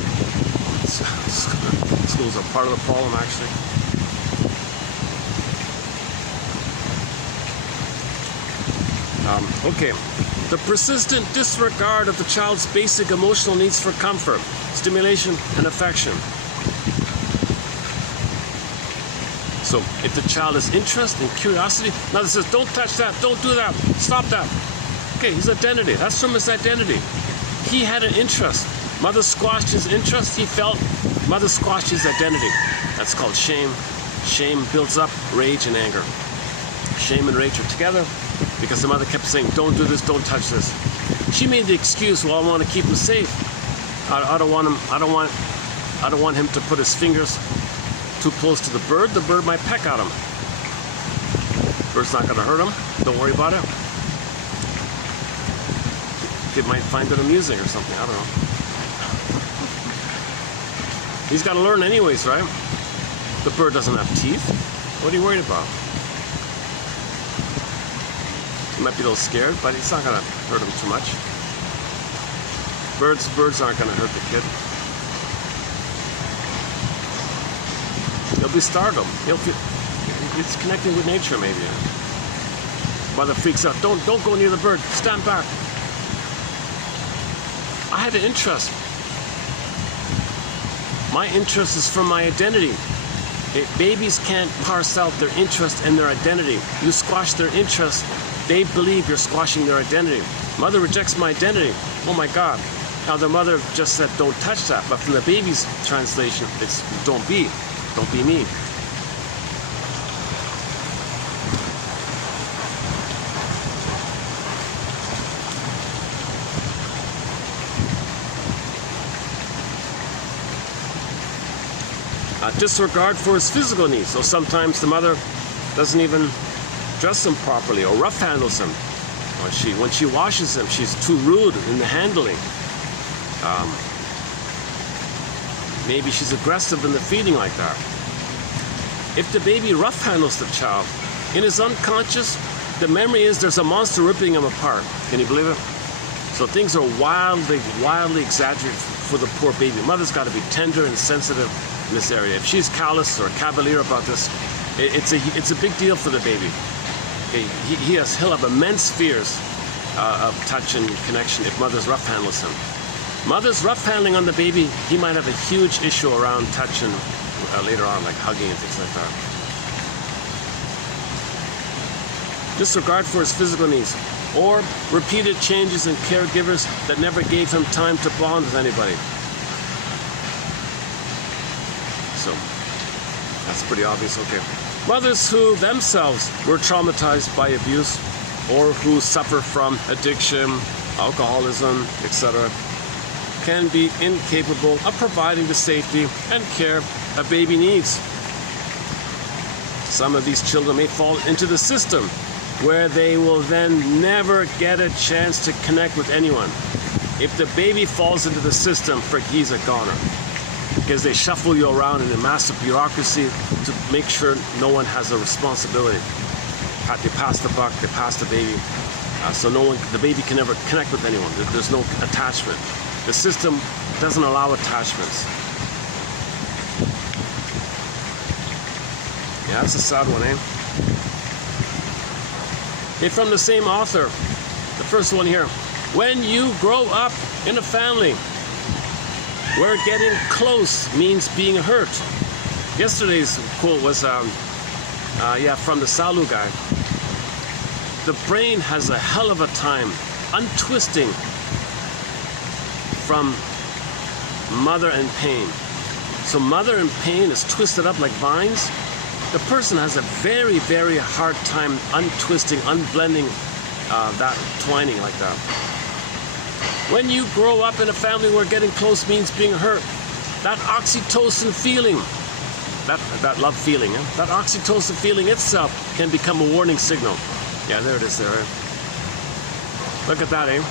Schools are part of the problem, actually. Okay, the persistent disregard of the child's basic emotional needs for comfort, stimulation, and affection. So if the child has interest and curiosity, mother says, don't touch that, don't do that, stop that. Okay, his identity, that's from his identity. He had an interest. Mother squashed his interest, he felt. Mother squashed his identity. That's called shame. Shame builds up rage and anger. Shame and rage are together because the mother kept saying, don't do this, don't touch this. She made the excuse, well, I want to keep him safe. I don't want him to put his fingers too close to the bird. The bird might peck at him. Bird's not going to hurt him. Don't worry about it. Kid might find it amusing or something. I don't know. He's got to learn anyways, right? The bird doesn't have teeth. What are you worried about? He might be a little scared, but it's not going to hurt him too much. Birds aren't going to hurt the kid. He'll be startled. It's connecting with nature, maybe. Mother freaks out. Don't go near the bird. Stand back. I had an interest. My interest is from my identity. Babies can't parse out their interest and their identity. You squash their interest, they believe you're squashing their identity. Mother rejects my identity. Oh my God. Now the mother just said, don't touch that. But from the baby's translation, it's don't be me. Disregard for his physical needs. So sometimes the mother doesn't even dress him properly or rough handles him. When she washes him, she's too rude in the handling. Maybe she's aggressive in the feeding like that. If the baby rough handles the child, in his unconscious, the memory is there's a monster ripping him apart. Can you believe it? So things are wildly exaggerated for the poor baby. Mother's got to be tender and sensitive in this area. If she's callous or cavalier about this, it's a big deal for the baby. Okay, he'll have immense fears of touch and connection if mother's rough handles him. Mother's rough handling on the baby, he might have a huge issue around touch and later on, like hugging and things like that. Disregard for his physical needs, or repeated changes in caregivers that never gave him time to bond with anybody. So that's pretty obvious. Okay. Mothers who themselves were traumatized by abuse or who suffer from addiction, alcoholism, etc., can be incapable of providing the safety and care a baby needs. Some of these children may fall into the system where they will then never get a chance to connect with anyone. If the baby falls into the system, he's a goner. Because they shuffle you around in a massive bureaucracy to make sure no one has a responsibility. They pass the buck, they pass the baby, so the baby can never connect with anyone. There's no attachment. The system doesn't allow attachments. Yeah, that's a sad one, eh? Okay, from the same author, the first one here. When you grow up in a family where getting close means being hurt. Yesterday's quote was, from the Salu guy. The brain has a hell of a time untwisting from mother and pain. So mother and pain is twisted up like vines. The person has a very, very hard time untwisting, unblending that twining like that. When you grow up in a family where getting close means being hurt, that oxytocin feeling, that love feeling, that oxytocin feeling itself can become a warning signal. Yeah, there it is there. Look at that, eh?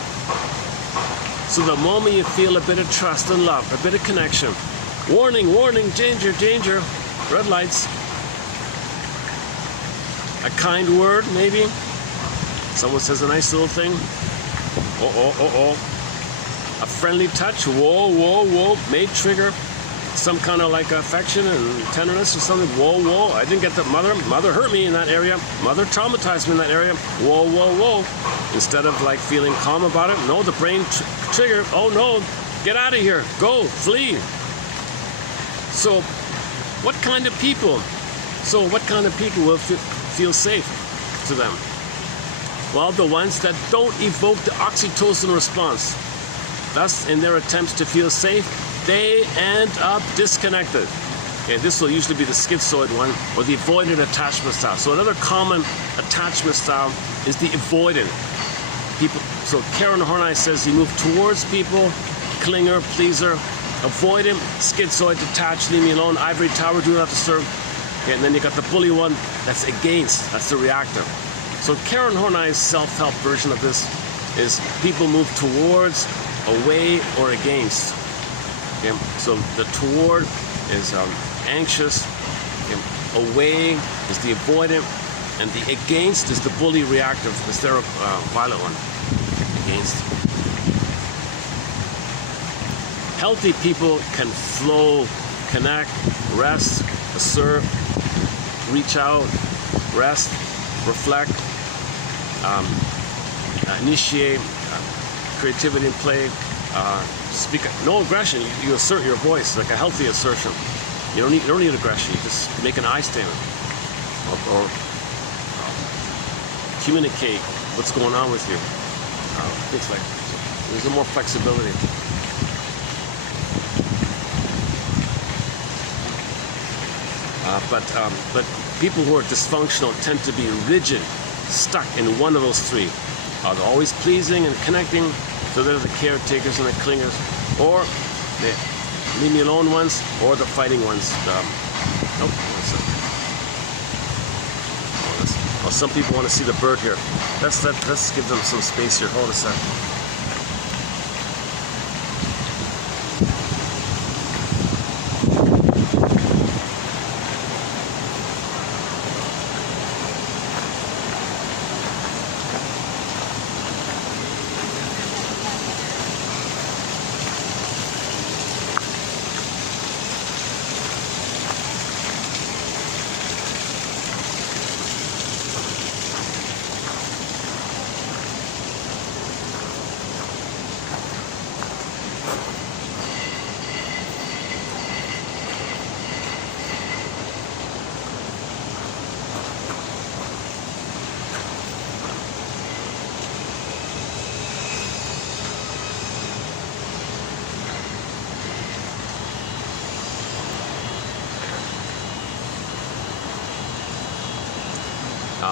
So the moment you feel a bit of trust and love, a bit of connection, warning, warning, danger, danger, red lights, a kind word maybe, someone says a nice little thing, a friendly touch, whoa, whoa, whoa, may trigger some kind of like affection and tenderness or something. Whoa, whoa, I didn't get that. Mother hurt me in that area. Mother traumatized me in that area. Whoa, whoa, whoa. Instead of like feeling calm about it, no, the brain triggered. Oh no, get out of here. Go, flee. So what kind of people will feel safe to them? Well, the ones that don't evoke the oxytocin response. Thus, in their attempts to feel safe, they end up disconnected. Okay, this will usually be the schizoid one, or the avoidant attachment style. So another common attachment style is the avoidant. People. So Karen Horney says you move towards people, clinger, pleaser, avoidant, schizoid, detached, leave me alone, ivory tower, do not disturb. Okay, and then you got the bully one, that's against, that's the reactive. So Karen Horney's self-help version of this is people move towards, away, or against. Okay, so the toward is anxious, okay, away is the avoidant, and the against is the bully reactive, the violet one, against. Healthy people can flow, connect, rest, assert, reach out, rest, reflect, initiate, creativity and play, speak. No aggression. You assert your voice, like a healthy assertion. You don't need aggression. You just make an I statement or communicate what's going on with you. Things like so there's a more flexibility. But people who are dysfunctional tend to be rigid, stuck in one of those three. They're always pleasing and connecting, so they're the caretakers and the clingers, or the leave me alone ones, or the fighting ones. Some people want to see the bird here. Let's give them some space here. Hold a sec.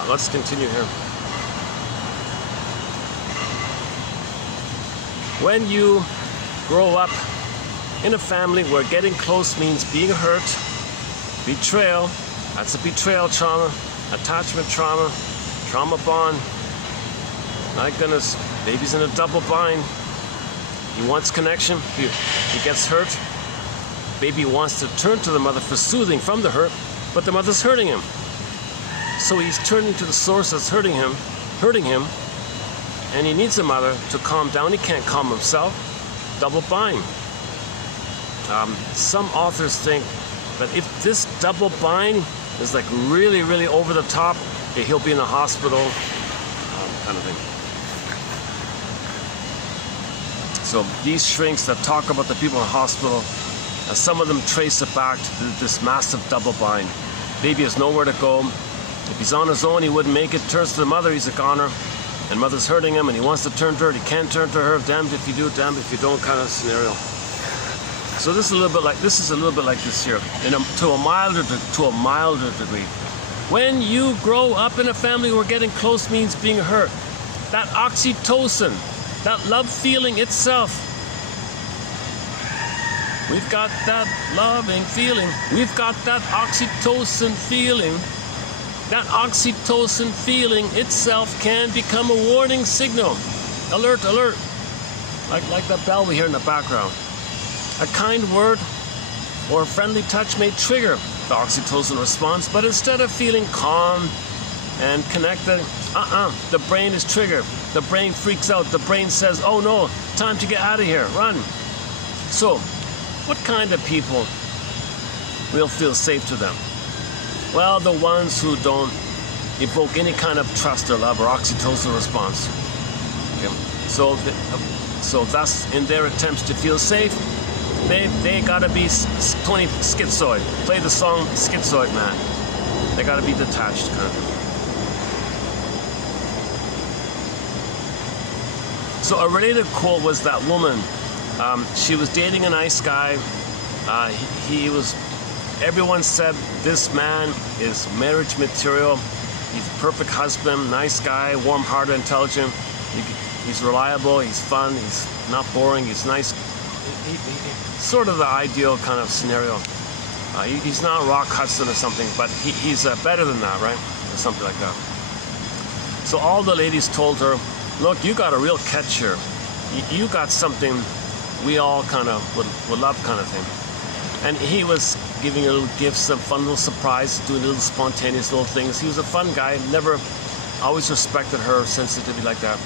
Let's continue here. When you grow up in a family where getting close means being hurt, betrayal, that's a betrayal trauma, attachment trauma, trauma bond. My goodness, baby's in a double bind. He wants connection, he gets hurt. Baby wants to turn to the mother for soothing from the hurt, but the mother's hurting him. So he's turning to the source that's hurting him, and he needs a mother to calm down. He can't calm himself. Double bind. Some authors think that if this double bind is like really, really over the top, he'll be in the hospital. kind of thing. So these shrinks that talk about the people in the hospital, some of them trace it back to this massive double bind. Baby has nowhere to go. If he's on his own, he wouldn't make it. Turns to the mother, he's a goner. And mother's hurting him, and he wants to turn to her. He can't turn to her. Damned if you do, damned if you don't, kind of scenario. So this is a little bit like this here, to a milder degree. When you grow up in a family where getting close means being hurt, that oxytocin, that love feeling itself, we've got that loving feeling. We've got that oxytocin feeling. That oxytocin feeling itself can become a warning signal. Alert, alert. Like that bell we hear in the background. A kind word or a friendly touch may trigger the oxytocin response, but instead of feeling calm and connected, the brain is triggered. The brain freaks out. The brain says, oh no, time to get out of here, run. So, what kind of people will feel safe to them? Well, the ones who don't evoke any kind of trust or love or oxytocin response. Okay. So thus, in their attempts to feel safe, they gotta be schizoid. Play the song Schizoid Man. They gotta be detached, kind of thing. So a related quote was that woman. She was dating a nice guy. Everyone said this man is marriage material. He's a perfect husband, nice guy, warm-hearted, intelligent. He's reliable, he's fun, he's not boring, he's nice. Sort of the ideal kind of scenario. He's not Rock Hudson or something, but he's better than that, right? Or something like that. So all the ladies told her, look, you got a real catch here. You got something we all kind of would love, kind of thing. And he was giving her little gifts, some fun little surprise, doing little spontaneous little things. He was a fun guy, always respected her sensitivity like that.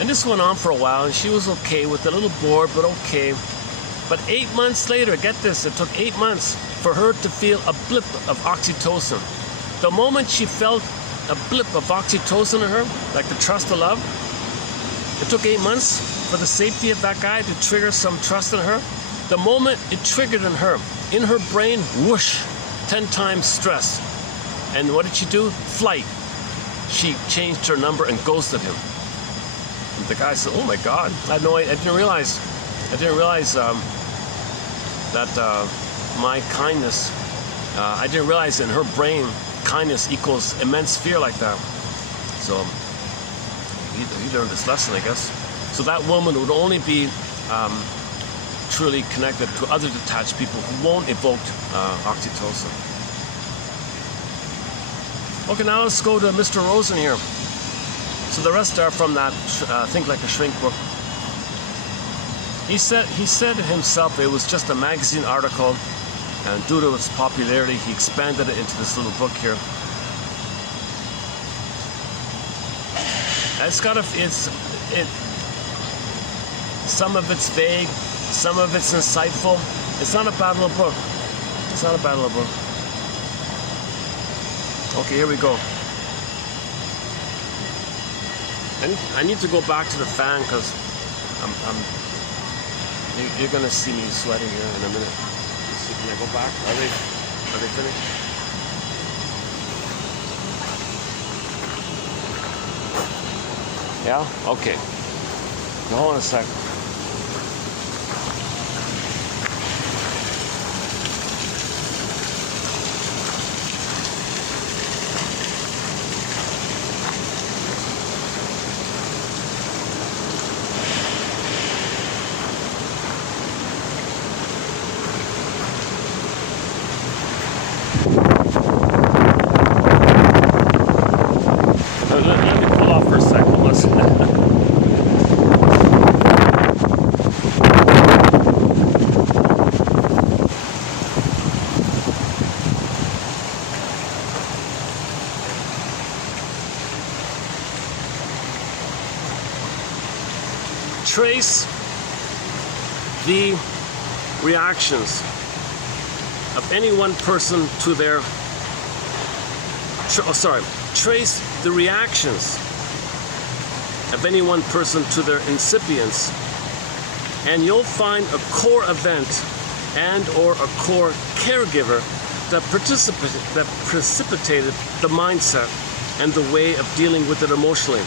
And this went on for a while, and she was okay with it, a little bored, but okay. But 8 months later, get this, it took 8 months for her to feel a blip of oxytocin. The moment she felt a blip of oxytocin in her, like the trust of love, it took 8 months for the safety of that guy to trigger some trust in her. The moment it triggered in her brain, whoosh, 10 times stress. And what did she do? Flight. She changed her number and ghosted him. And the guy said, oh my God, I didn't realize that my kindness, I didn't realize in her brain, kindness equals immense fear like that. So he learned this lesson, I guess. So that woman would only be truly connected to other detached people who won't evoke oxytocin. Okay, now let's go to Mr. Rosen here. So the rest are from that Think Like a Shrink book. He said himself it was just a magazine article, and due to its popularity, he expanded it into this little book here. Some of it's vague, some of it's insightful. It's not a bad little book. It's not a bad little book. Okay, here we go. I need to go back to the fan because you're gonna see me sweating here in a minute. Let's see, can I go back? Are they finished? Yeah? Okay. Now, hold on a sec. Let me pull off for a second. Listen. Trace the reactions of any one person to their trace the reactions of any one person to their incipience, and you'll find a core event and or a core caregiver that precipitated the mindset and the way of dealing with it emotionally.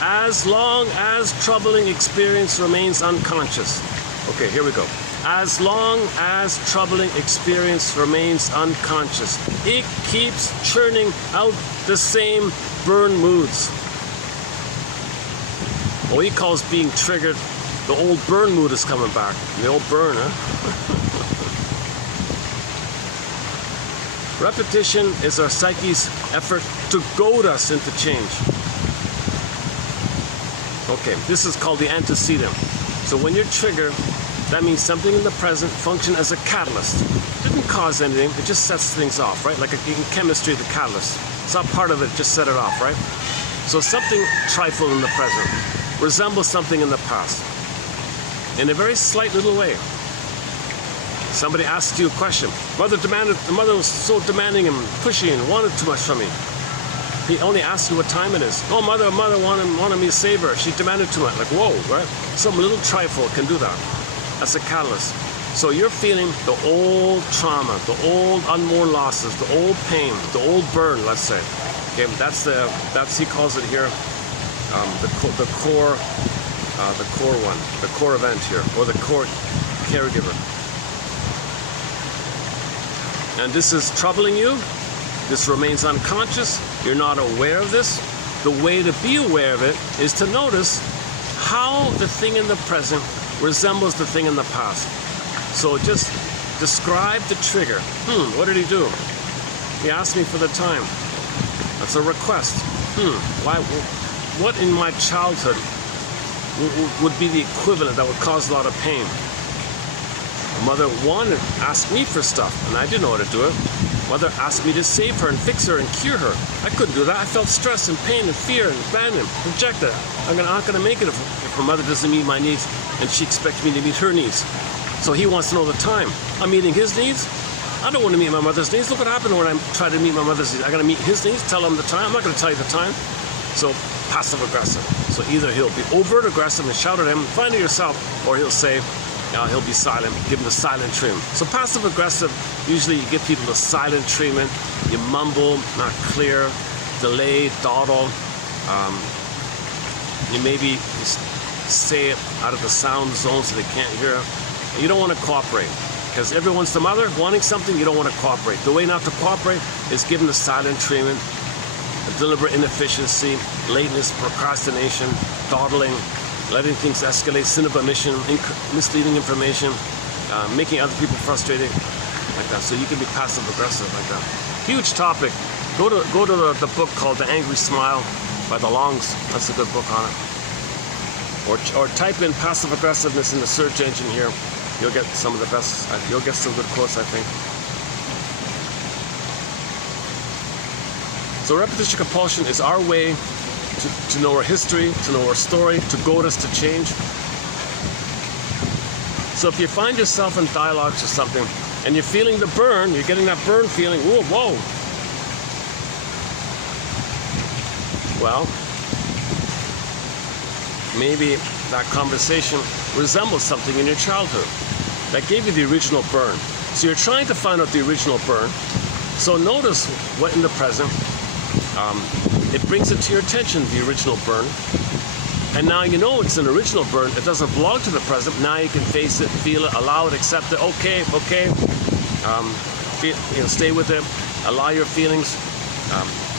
As long as troubling experience remains unconscious. Okay, here we go. As long as troubling experience remains unconscious, it keeps churning out the same burn moods. What he calls being triggered, the old burn mood is coming back. The old burn, huh? Repetition is our psyche's effort to goad us into change. Okay, this is called the antecedent. So when you're triggered, that means something in the present functioned as a catalyst. It didn't cause anything, it just sets things off, right? Like in chemistry, the catalyst. It's not part of it, just set it off, right? So something trifle in the present resembles something in the past. In a very slight little way. Somebody asked you a question. The mother was so demanding and pushy and wanted too much from me. He only asked you what time it is. Oh, mother wanted me to save her. She demanded too much. Like, whoa, right? Some little trifle can do that. That's a catalyst. So you're feeling the old trauma, the old unmourned losses, the old pain, the old burn, let's say. Okay, that's he calls it here, the core one, the core event here, or the core caregiver. And this is troubling you. This remains unconscious. You're not aware of this. The way to be aware of it is to notice how the thing in the present resembles the thing in the past. So just describe the trigger. What did he do? He asked me for the time. That's a request. Why? What in my childhood would be the equivalent that would cause a lot of pain? Mother asked me for stuff, and I didn't know how to do it. Mother asked me to save her and fix her and cure her. I couldn't do that. I felt stress and pain and fear and abandonment, rejected. I'm not going to make it if her mother doesn't meet my needs, and she expects me to meet her needs. So he wants to know the time. I'm meeting his needs. I don't want to meet my mother's needs. Look what happened when I try to meet my mother's needs. I got to meet his needs, tell him the time. I'm not going to tell you the time. So passive aggressive. So either he'll be overt aggressive and shout at him, find it yourself, or he'll say, he'll be silent, give him the silent treatment. So passive aggressive, usually you give people the silent treatment. You mumble, not clear, delay, dawdle. You maybe say it out of the sound zone so they can't hear it. You don't want to cooperate, because everyone's the mother wanting something. You don't want to cooperate. The way not to cooperate is giving the silent treatment, deliberate inefficiency, lateness, procrastination, dawdling, letting things escalate, sin of omission, misleading information, making other people frustrated, like that. So you can be passive aggressive like that. Huge topic. Go to the book called The Angry Smile by the Longs. That's a good book on it. Or type in passive aggressiveness in the search engine here. You'll get some of the best. You'll get some good quotes, I think. So repetition compulsion is our way to know our history, to know our story, to goad us to change. So if you find yourself in dialogues or something, and you're feeling the burn, you're getting that burn feeling, whoa. Well, maybe that conversation resembles something in your childhood that gave you the original burn. So you're trying to find out the original burn. So notice what in the present, it brings it to your attention, the original burn. And now you know it's an original burn. It doesn't belong to the present. Now you can face it, feel it, allow it, accept it. Okay. Stay with it. Allow your feelings.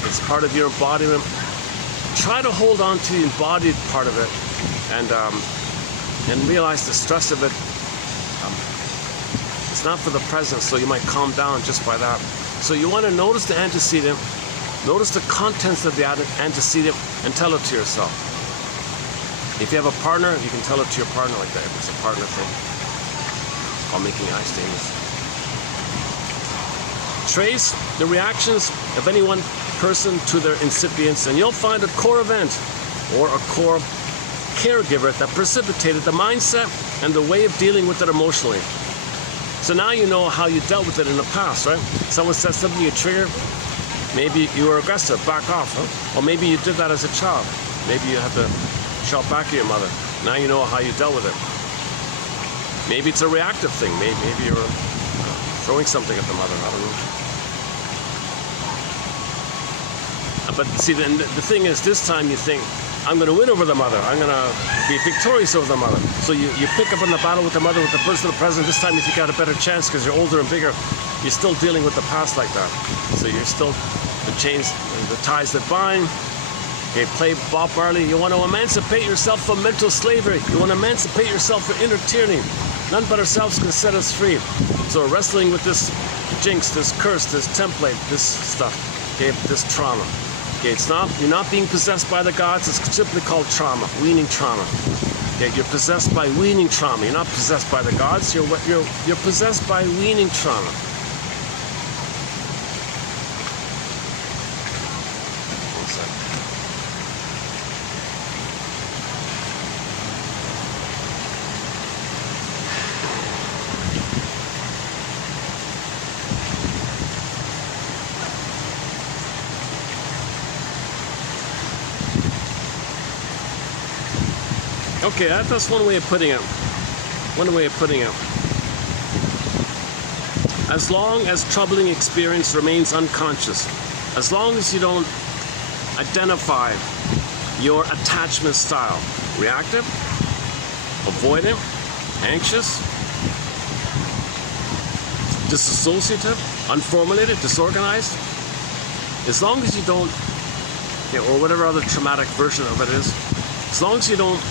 It's part of your embodiment. Try to hold on to the embodied part of it, and realize the stress of it. It's not for the present, so you might calm down just by that. So you want to notice the antecedent. Notice the contents of the antecedent and tell it to yourself. If you have a partner, you can tell it to your partner like that. If it's a partner thing, while making eye statements. Trace the reactions of any one person to their incipients, and you'll find a core event or a core caregiver that precipitated the mindset and the way of dealing with it emotionally. So now you know how you dealt with it in the past, right? Someone said something, you trigger. Maybe you were aggressive, back off, huh? Or maybe you did that as a child. Maybe you had to shot back at your mother. Now you know how you dealt with it. Maybe it's a reactive thing. Maybe you're throwing something at the mother. I don't know. But see, then the thing is, this time you think, I'm going to win over the mother. I'm going to be victorious over the mother. So you pick up in the battle with the mother, with the personal present. This time you think you got a better chance because you're older and bigger. You're still dealing with the past like that. So you're still the chains, the ties that bind. Okay, play Bob Marley. You want to emancipate yourself from mental slavery. You want to emancipate yourself from inner tyranny. None but ourselves can set us free. So wrestling with this jinx, this curse, this template, this stuff, okay, this trauma. Okay, you're not being possessed by the gods. It's simply called trauma, weaning trauma. Okay, you're possessed by weaning trauma. You're not possessed by the gods. You're possessed by weaning trauma. One second. Okay, that's one way of putting it. One way of putting it. As long as troubling experience remains unconscious, as long as you don't identify your attachment style, reactive, avoidant, anxious, disassociative, unformulated, disorganized, as long as you don't, or whatever other traumatic version of it is, as long as you don't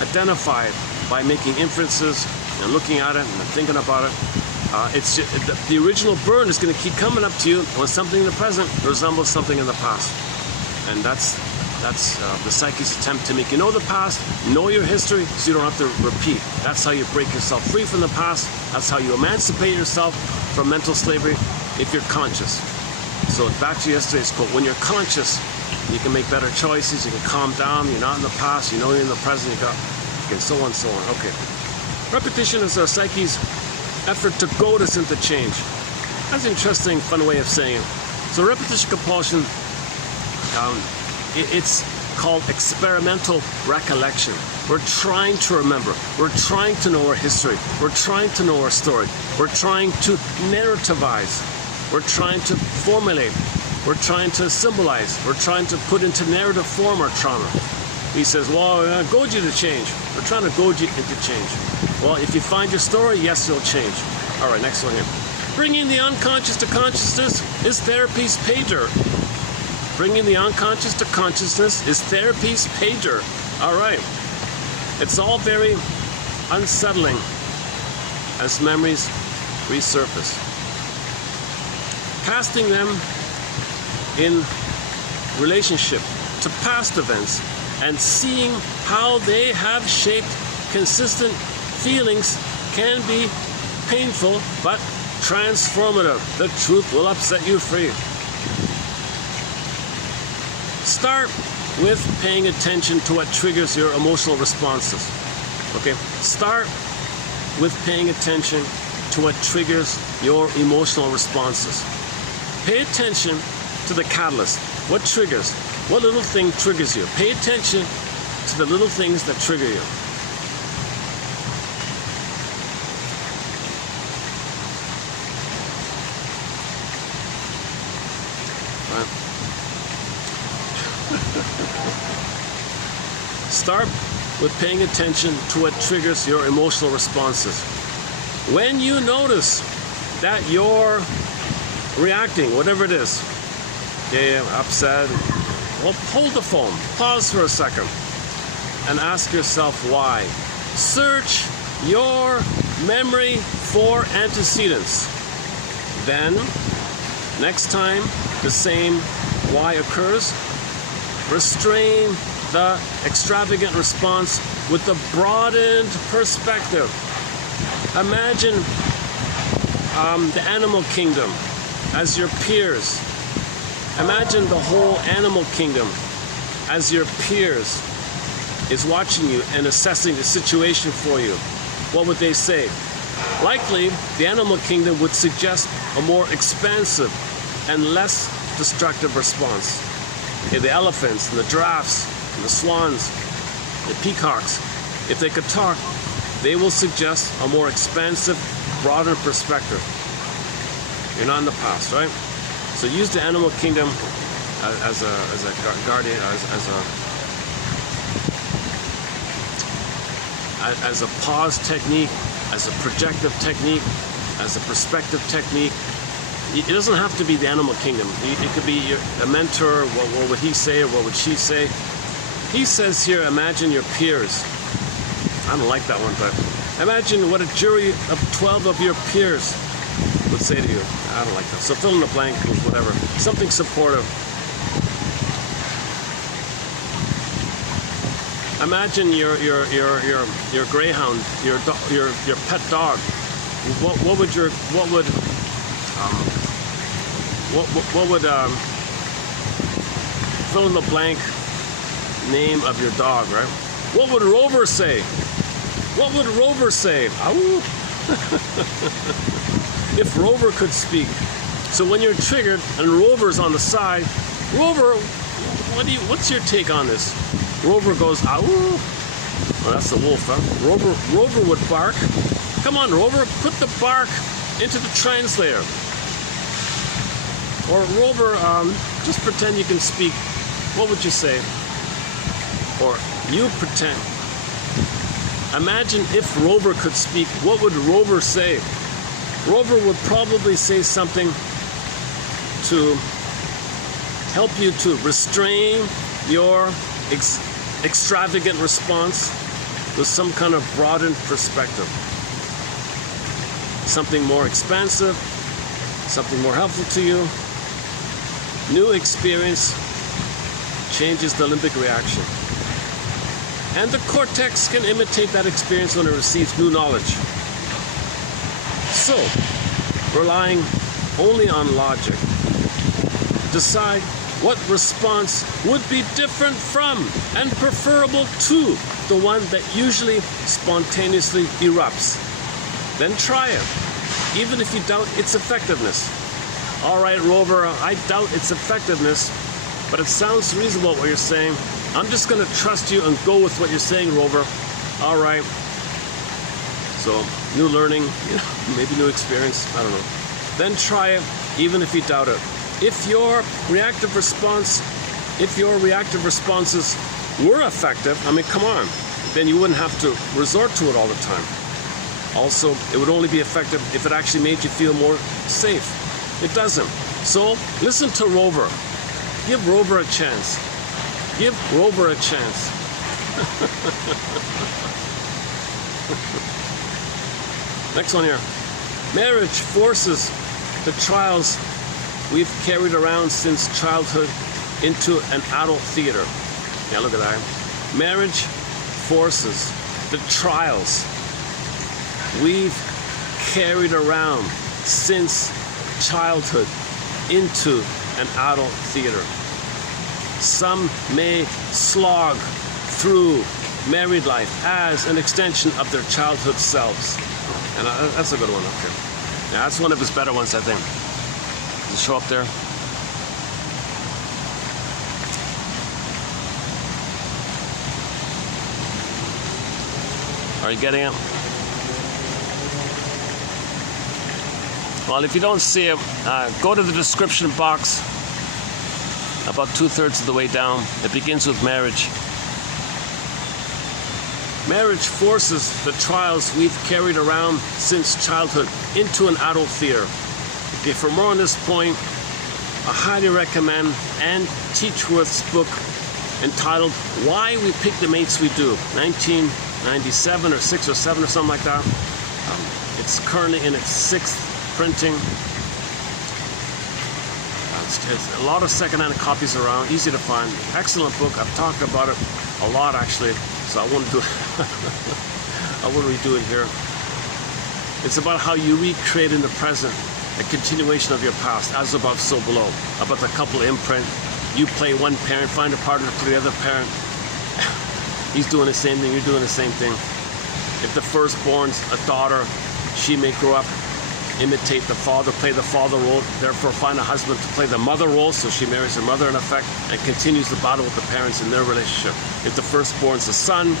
identify it by making inferences and looking at it and thinking about it, it's just, the original burn is going to keep coming up to you when something in the present resembles something in the past. And that's the psyche's attempt to make you know the past, know your history, so you don't have to repeat. That's how you break yourself free from the past. That's how you emancipate yourself from mental slavery, if you're conscious. So back to yesterday's quote, when you're conscious, you can make better choices, you can calm down, you're not in the past, you know you're in the present, okay, so on, so on. Okay. Repetition is our psyche's effort to goad us into change. That's an interesting, fun way of saying it. So repetition compulsion, it's called experimental recollection. We're trying to remember. We're trying to know our history. We're trying to know our story. We're trying to narrativize. We're trying to formulate. We're trying to symbolize. We're trying to put into narrative form our trauma. He says, well, we're going to goad you to change. We're trying to goad you into change. Well, if you find your story, yes, you'll change. All right, next one here. Bringing the unconscious to consciousness is therapy's pay dirt. Bringing the unconscious to consciousness is therapy's pay dirt. All right. It's all very unsettling as memories resurface. Casting them in relationship to past events and seeing how they have shaped consistent feelings can be painful but transformative. The truth will set you free. Start with paying attention to what triggers your emotional responses. Okay? Start with paying attention to what triggers your emotional responses. Pay attention to the catalyst. What triggers? What little thing triggers you? Pay attention to the little things that trigger you. Right. Start with paying attention to what triggers your emotional responses. When you notice that you're reacting, whatever it is, okay, upset, well, hold the phone, pause for a second, and ask yourself why. Search your memory for antecedents. Then, next time the same why occurs, restrain the extravagant response with the broadened perspective. Imagine the animal kingdom as your peers. Imagine the whole animal kingdom as your peers is watching you and assessing the situation for you. What would they say? Likely, the animal kingdom would suggest a more expansive and less destructive response. Okay, the elephants and the giraffes and the swans, The peacocks, if they could talk, they will suggest a more expansive, broader perspective. You're not in the past, right? So use the animal kingdom as a guardian, as a pause technique, as a projective technique, as a perspective technique. It doesn't have to be the animal kingdom. It could be a mentor. What would he say, or what would she say? He says here, imagine your peers. I don't like that one, but imagine what a jury of 12 of your peers would say to you. I don't like that. So fill in the blank with whatever. Something supportive. Imagine your greyhound, your pet dog. What would fill in the blank name of your dog, right? What would Rover say? What would Rover say? If Rover could speak. So when you're triggered and Rover's on the side, Rover, what's your take on this? Rover goes, ow. Well, that's the wolf, huh? Rover would bark. Come on, Rover, put the bark into the translator. Or Rover, just pretend you can speak. What would you say? Or you pretend. Imagine if Rover could speak, what would Rover say? Rover would probably say something to help you to restrain your extravagant response with some kind of broadened perspective. Something more expansive, something more helpful to you. New experience changes the limbic reaction. And the cortex can imitate that experience when it receives new knowledge. So, relying only on logic, decide what response would be different from and preferable to the one that usually spontaneously erupts. Then try it, even if you doubt its effectiveness. All right, Rover, I doubt its effectiveness, but it sounds reasonable what you're saying. I'm just going to trust you and go with what you're saying, Rover. All right. So, new learning, maybe new experience, I don't know. Then try it, even if you doubt it. If your reactive responses were effective, I mean, come on, then you wouldn't have to resort to it all the time. Also, it would only be effective if it actually made you feel more safe. It doesn't. So, listen to Rover. Give Rover a chance. Give Rover a chance. Next one here. Marriage forces the trials we've carried around since childhood into an adult theater. Yeah, look at that. Marriage forces the trials we've carried around since childhood into an adult theater. Some may slog through married life as an extension of their childhood selves. And that's a good one up here. Yeah, that's one of his better ones, I think. Does it show up there? Are you getting it? Well, if you don't see it, go to the description box about 2/3 of the way down. It begins with marriage. Marriage forces the trials we've carried around since childhood into an adult theater. Okay, for more on this point, I highly recommend Ann Teachworth's book entitled Why We Pick the Mates We Do, 1997 or 6 or 7 or something like that. It's currently in its 6th printing. It's a lot of secondhand copies around, easy to find. Excellent book. I've talked about it a lot actually, so I won't do it. I won't redo it here. It's about how you recreate in the present a continuation of your past, as above, so below. About the couple imprint. You play one parent, find a partner for the other parent. He's doing the same thing, you're doing the same thing. If the firstborn's a daughter, she may grow up imitate the father, play the father role, therefore find a husband to play the mother role, so she marries her mother in effect, and continues the battle with the parents in their relationship. If the firstborn's a son,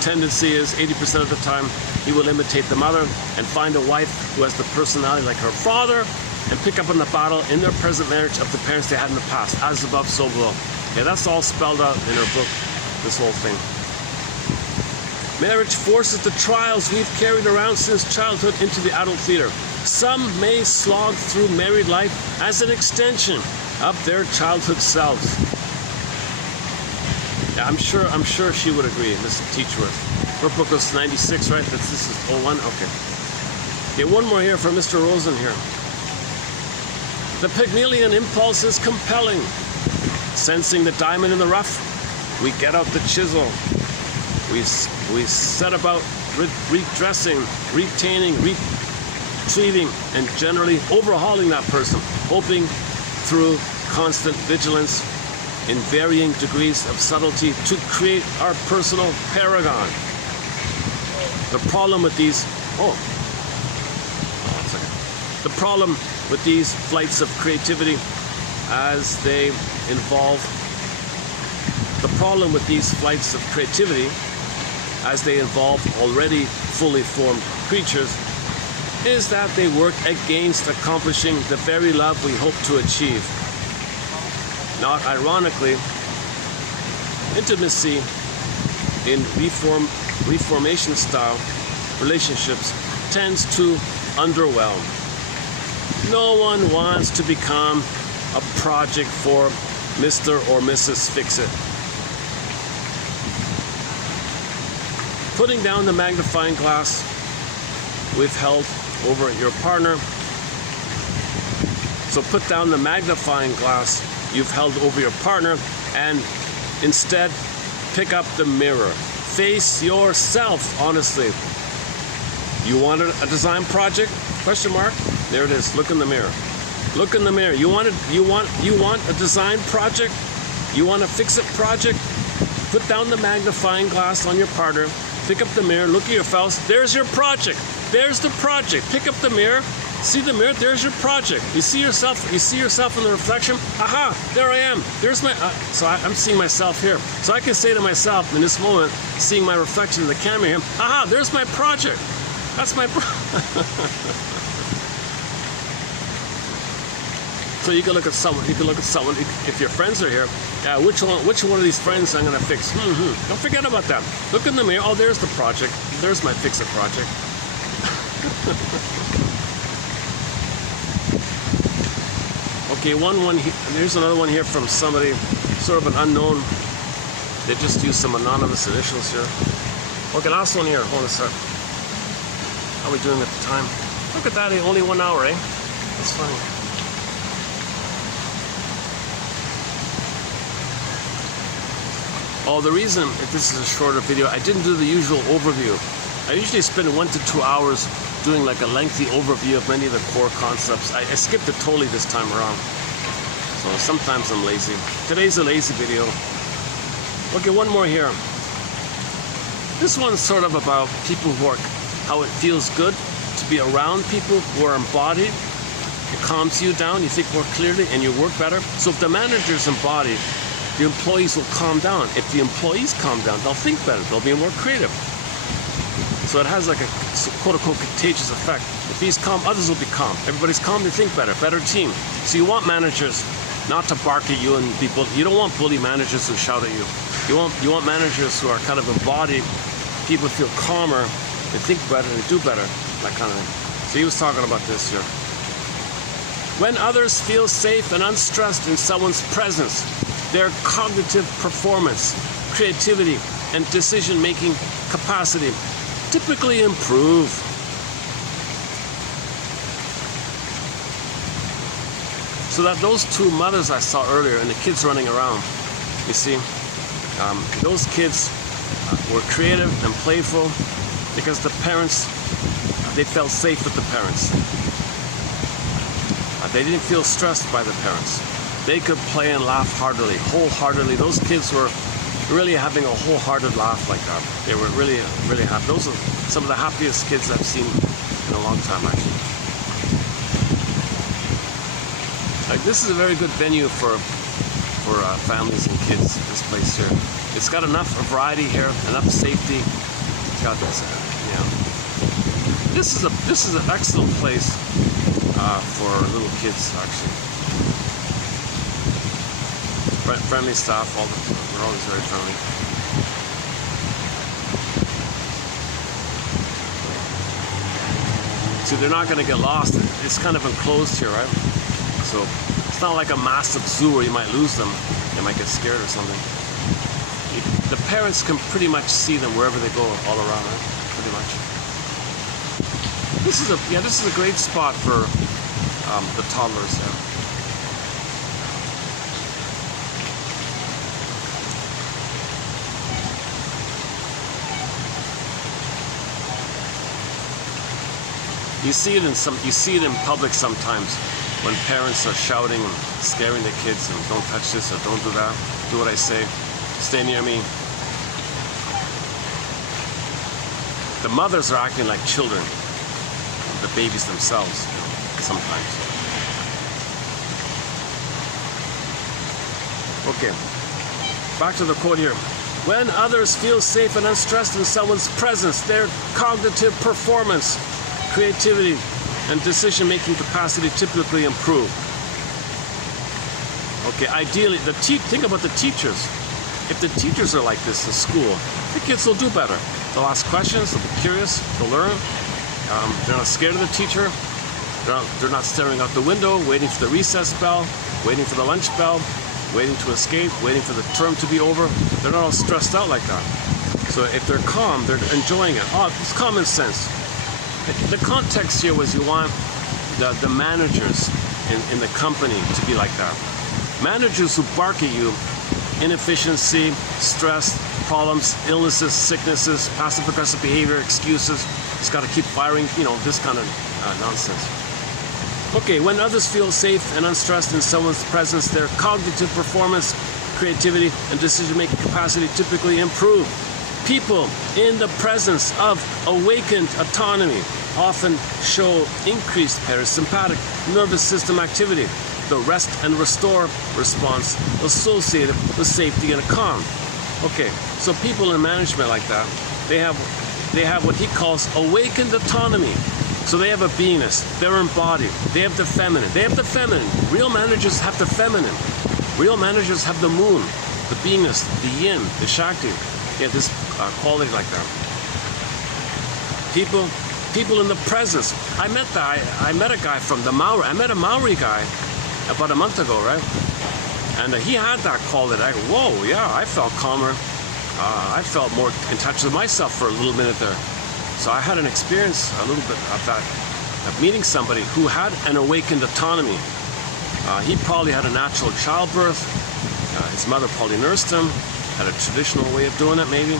tendency is 80% of the time he will imitate the mother and find a wife who has the personality like her father and pick up on the battle in their present marriage of the parents they had in the past. As above, so below. Okay, that's all spelled out in her book, this whole thing. Marriage forces the trials we've carried around since childhood into the adult theater. Some may slog through married life as an extension of their childhood selves. Yeah, I'm sure she would agree, Miss Teachworth. Her book was 96, right? This is 01? Okay. Okay, one more here from Mr. Rosen here. The Pygmalion impulse is compelling. Sensing the diamond in the rough, we get out the chisel. We set about redressing, retaining, retrieving, and generally overhauling that person, hoping through constant vigilance in varying degrees of subtlety to create our personal paragon. The problem with these, the problem with these flights of creativity as they involve already fully formed creatures is that they work against accomplishing the very love we hope to achieve. Not ironically, intimacy in reformation style relationships tends to underwhelm. No one wants to become a project for Mr. or Mrs. Fix-It. Putting down the magnifying glass we've held over your partner. So put down the magnifying glass you've held over your partner and instead pick up the mirror. Face yourself honestly. You wanted a design project? Question mark. There it is. Look in the mirror. Look in the mirror. You want a design project? You want a fix-it project? Put down the magnifying glass on your partner. Pick up the mirror. Look at your spouse. There's your project. There's the project. Pick up the mirror. See the mirror. There's your project. You see yourself. You see yourself in the reflection. Aha! There I am. There's my. I'm seeing myself here. So I can say to myself in this moment, seeing my reflection in the camera here. Aha! There's my project. That's my. So you can look at someone. If your friends are here. Which one of these friends I'm gonna fix? Don't forget about that. Look in the mirror. Oh, there's the project. There's my fix-it project. Okay, here's another one here from somebody, sort of an unknown. They just used some anonymous initials here. Okay, last one here. Hold on a sec. How are we doing at the time? Look at that. Only 1 hour, eh? That's funny. Oh, the reason, if this is a shorter video, I didn't do the usual overview. I usually spend 1 to 2 hours doing like a lengthy overview of many of the core concepts. I skipped it totally this time around. So sometimes I'm lazy. Today's a lazy video. Okay, one more here. This one's sort of about people who are, how it feels good to be around people who are embodied. It calms you down, you think more clearly, and you work better. So if the manager's embodied, the employees will calm down. If the employees calm down, they'll think better. They'll be more creative. So it has like a quote-unquote contagious effect. If he's calm, others will be calm. Everybody's calm, they think better. Better team. So you want managers not to bark at you and be bully. You don't want bully managers who shout at you. You want managers who are kind of embodied. People feel calmer, they think better, they do better. That kind of thing. So he was talking about this here. When others feel safe and unstressed in someone's presence, their cognitive performance, creativity, and decision-making capacity typically improve. So that those two mothers I saw earlier and the kids running around, you see, those kids were creative and playful because the parents, they felt safe with the parents. They didn't feel stressed by the parents. They could play and laugh heartily, wholeheartedly. Those kids were really having a wholehearted laugh like that. They were really, really happy. Those are some of the happiest kids I've seen in a long time, actually. Like, this is a very good venue for families and kids. This place here, it's got enough variety here, enough safety. It's got this, This is an excellent place for little kids, actually. Friendly staff, they're always very friendly. See, they're not going to get lost. It's kind of enclosed here, right? So it's not like a massive zoo where you might lose them. They might get scared or something. The parents can pretty much see them wherever they go, all around, right? Pretty much. This is a great spot for the toddlers. Yeah. You see it in public sometimes when parents are shouting and scaring the kids and don't touch this or don't do that, do what I say, stay near me. The mothers are acting like children, the babies themselves, sometimes. Okay, back to the quote here. When others feel safe and unstressed in someone's presence, their cognitive performance, creativity, and decision-making capacity typically improve. Okay, ideally, think about the teachers. If the teachers are like this in school, the kids will do better. They'll ask questions, they'll be curious, they'll learn. They're not scared of the teacher. They're not staring out the window, waiting for the recess bell, waiting for the lunch bell, waiting to escape, waiting for the term to be over. They're not all stressed out like that. So if they're calm, they're enjoying it. Oh, it's common sense. The context here was you want the managers in the company to be like that. Managers who bark at you, inefficiency, stress, problems, illnesses, sicknesses, passive-aggressive behavior, excuses. It's got to keep firing, this kind of nonsense. Okay, when others feel safe and unstressed in someone's presence, their cognitive performance, creativity, and decision-making capacity typically improve. People in the presence of awakened autonomy often show increased parasympathetic nervous system activity, the rest and restore response associated with safety and calm. Okay, so people in management like that, they have what he calls awakened autonomy. So they have a beingness, they're embodied, they have the feminine. Real managers have the feminine. Real managers have the moon, the beingness, the yin, the shakti. They have this quality like that. People in the presence. I met a guy from the Maori. I met a Maori guy about a month ago, right? And he had that quality. I go, whoa, yeah, I felt calmer. I felt more in touch with myself for a little minute there. So I had an experience a little bit of that, of meeting somebody who had an awakened autonomy. He probably had a natural childbirth. His mother probably nursed him, had a traditional way of doing it maybe.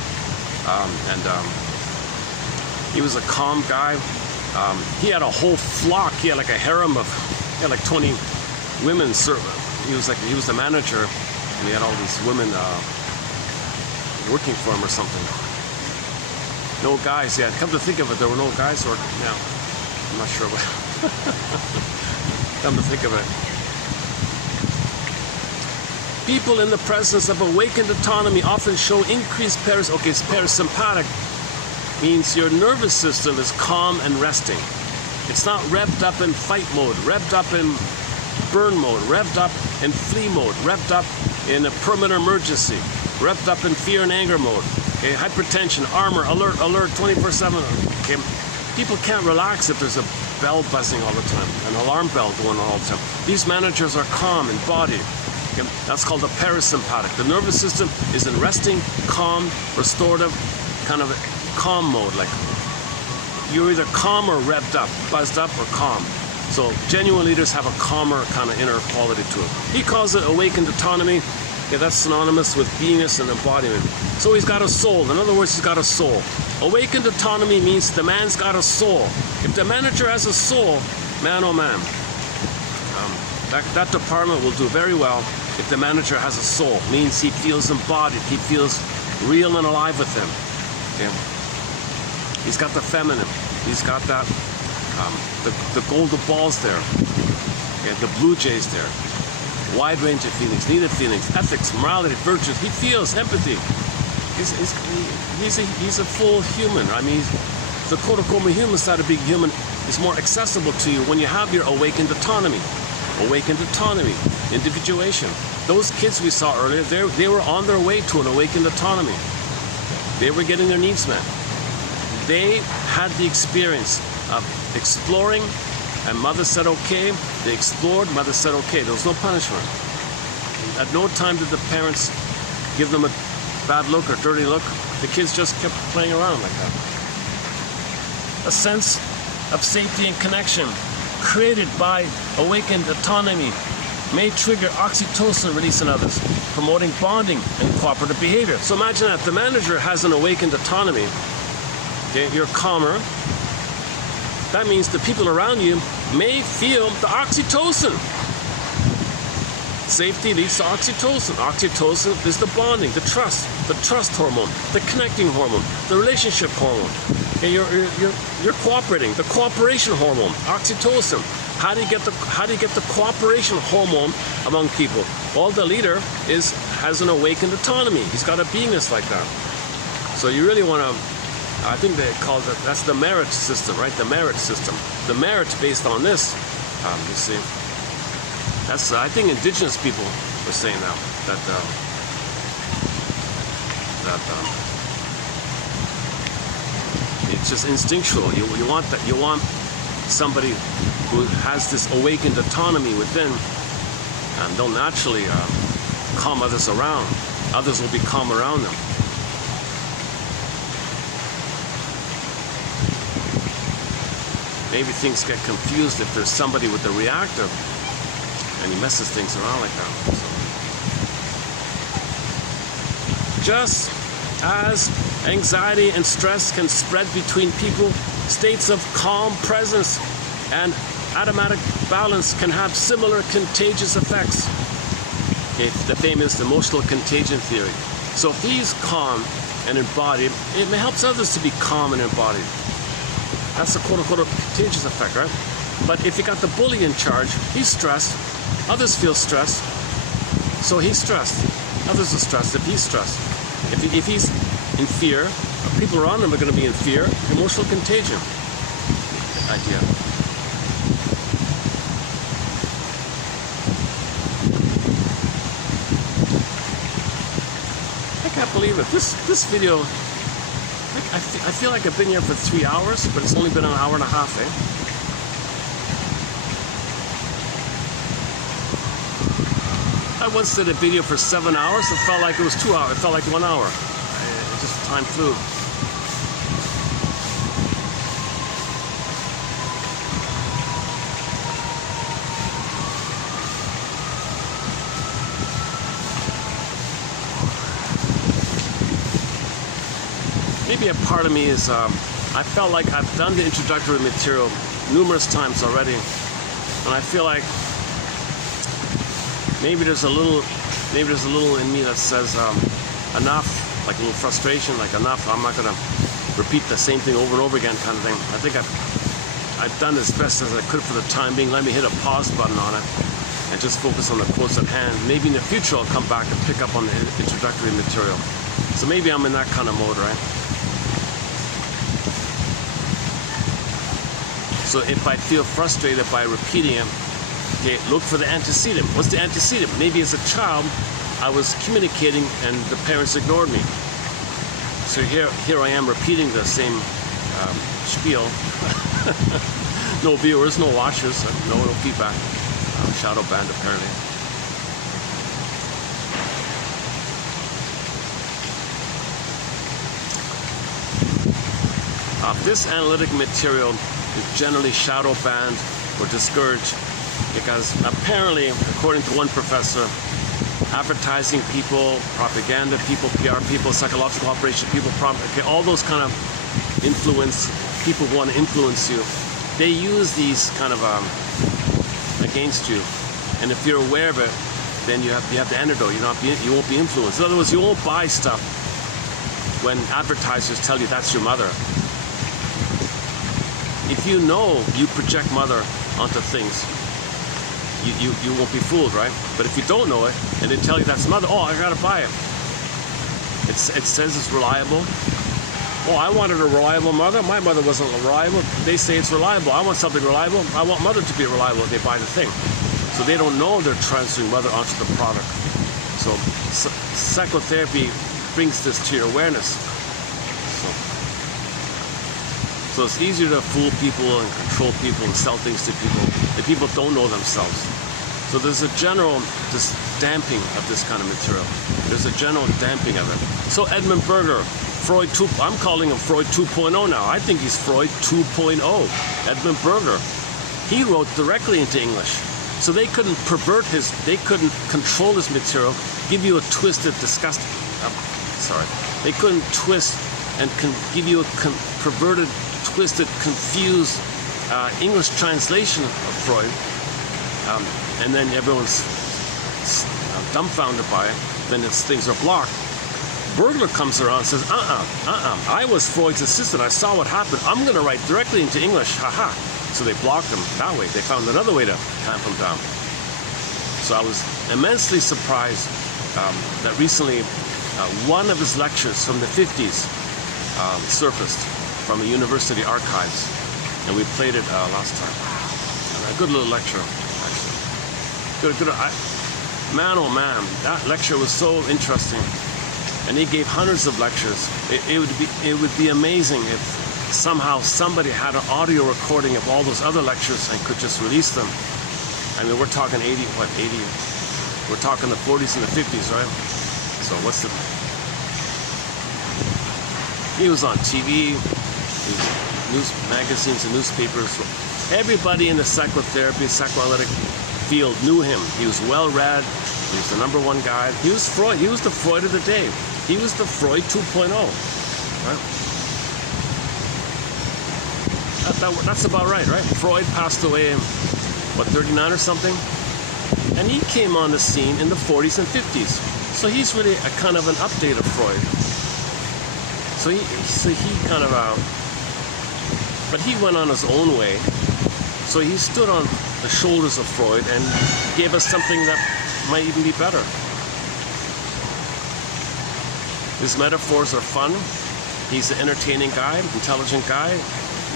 He was a calm guy. He had a whole flock. He had like a harem of, he had like 20 women. He was the manager, and he had all these women working for him or something. No guys, yeah. Come to think of it, there were no guys working. Now, I'm not sure what. Come to think of it. People in the presence of awakened autonomy often show increased parasympathetic means your nervous system is calm and resting. It's not revved up in fight mode, revved up in burn mode, revved up in flee mode, revved up in a permanent emergency, revved up in fear and anger mode. Okay, hypertension, armor, alert, 24/7. Okay, people can't relax if there's a bell buzzing all the time, an alarm bell going on all the time. These managers are calm, embodied. Okay, that's called the parasympathetic. The nervous system is in resting, calm, restorative, kind of calm mode. Like you're either calm or revved up, buzzed up or calm. So genuine leaders have a calmer kind of inner quality to it. He calls it awakened autonomy. Yeah, that's synonymous with beingness and embodiment. So he's got a soul. In other words, he's got a soul. Awakened autonomy means the man's got a soul. If the manager has a soul, man oh man, that department will do very well if the manager has a soul. Means he feels embodied. He feels real and alive with him. Okay? He's got the feminine. He's got that, the golden balls there. Okay, the blue jay's there. Wide range of feelings, needed feelings, ethics, morality, virtues. He feels empathy. He's a full human. I mean, the quote-unquote human side of being human is more accessible to you when you have your awakened autonomy. Awakened autonomy, individuation. Those kids we saw earlier, they were on their way to an awakened autonomy. They were getting their needs met. They had the experience of exploring, and mother said okay. They explored, mother said okay. There was no punishment. At no time did the parents give them a bad look or dirty look. The kids just kept playing around like that. A sense of safety and connection created by awakened autonomy may trigger oxytocin release in others, promoting bonding and cooperative behavior. So imagine that the manager has an awakened autonomy. Okay, you're calmer. That means the people around you may feel the oxytocin. Safety leads to oxytocin. Oxytocin is the bonding, the trust hormone, the connecting hormone, the relationship hormone. Okay, you're cooperating, the cooperation hormone, oxytocin. How do you get the cooperation hormone among people? Well, the leader has an awakened autonomy. He's got a beingness like that. So you really want to. I think they call that's the merit system, right? The merit system. The merit based on this, you see. That's I think indigenous people were saying that it's just instinctual. You want that. You want somebody who has this awakened autonomy within, and they'll naturally calm others around. Others will be calm around them. Maybe things get confused if there's somebody with the reactive and he messes things around like that. So, just as anxiety and stress can spread between people, states of calm presence and automatic balance can have similar contagious effects. Okay, the famous emotional contagion theory. So if he's calm and embodied, it helps others to be calm and embodied. That's the quote-unquote contagious effect, right? But if you got the bully in charge, he's stressed. Others feel stressed. So he's stressed. Others are stressed if he's stressed. If he's in fear, people around him are going to be in fear. Emotional contagion idea. I can't believe it. This video, I feel like I've been here for 3 hours, but it's only been an hour and a half, eh? I once did a video for 7 hours. It felt like it was 2 hours. It felt like 1 hour. Just time flew. Maybe a part of me is, I felt like I've done the introductory material numerous times already, and I feel like maybe there's a little in me that says enough, like a little frustration, like enough. I'm not gonna repeat the same thing over and over again, kind of thing. I think I've done as best as I could for the time being. Let me hit a pause button on it and just focus on the quotes at hand. Maybe in the future I'll come back and pick up on the introductory material. So maybe I'm in that kind of mode, right? So if I feel frustrated by repeating it, okay, look for the antecedent. What's the antecedent? Maybe as a child, I was communicating and the parents ignored me. So here I am repeating the same spiel. No viewers, no watchers, no feedback. Shadow banned apparently. This analytic material is generally shadow banned or discouraged because apparently, according to one professor, advertising people, propaganda people, PR people, psychological operation people, okay, all those kind of people who want to influence you, they use these kind of against you. And if you're aware of it, then you have the antidote. You won't be influenced. In other words, you won't buy stuff when advertisers tell you that's your mother. If you know you project mother onto things, you won't be fooled, right? But if you don't know it, and they tell you that's mother, oh, I gotta buy it. It says it's reliable. Oh, I wanted a reliable mother. My mother wasn't reliable. They say it's reliable. I want something reliable. I want mother to be reliable. They buy the thing. So they don't know they're transferring mother onto the product. So psychotherapy brings this to your awareness. So it's easier to fool people and control people and sell things to people if people don't know themselves. So there's a general damping of this kind of material. There's a general damping of it. So Edmund Berger, Freud 2, I'm calling him Freud 2.0 now. I think he's Freud 2.0. Edmund Berger. He wrote directly into English. So they couldn't they couldn't control his material, give you a twisted, disgusting, they couldn't twist and give you a perverted, twisted, confused English translation of Freud. And then everyone's dumbfounded by it, then things are blocked. Berger comes around and says, I was Freud's assistant, I saw what happened, I'm going to write directly into English, haha. So they blocked him that way. They found another way to clamp him down. So I was immensely surprised that recently one of his lectures from the 50s surfaced from the university archives, and we played it last time. And a good little lecture, actually. Man, oh man, that lecture was so interesting. And he gave hundreds of lectures. It would be amazing if somehow somebody had an audio recording of all those other lectures and could just release them. I mean, we're talking 80, we're talking the 40s and the 50s, right? So what's the... He was on TV, news magazines and newspapers. Everybody in the psychotherapy, psychoanalytic field knew him. He was well-read. He was the #1 guy. He was Freud. He was the Freud of the day. He was the Freud 2.0, right? That's about right? Freud passed away in, 39 or something? And he came on the scene in the 40s and 50s. So he's really a kind of an update of Freud. So he kind of, but he went on his own way. So he stood on the shoulders of Freud and gave us something that might even be better. His metaphors are fun. He's an entertaining guy, intelligent guy.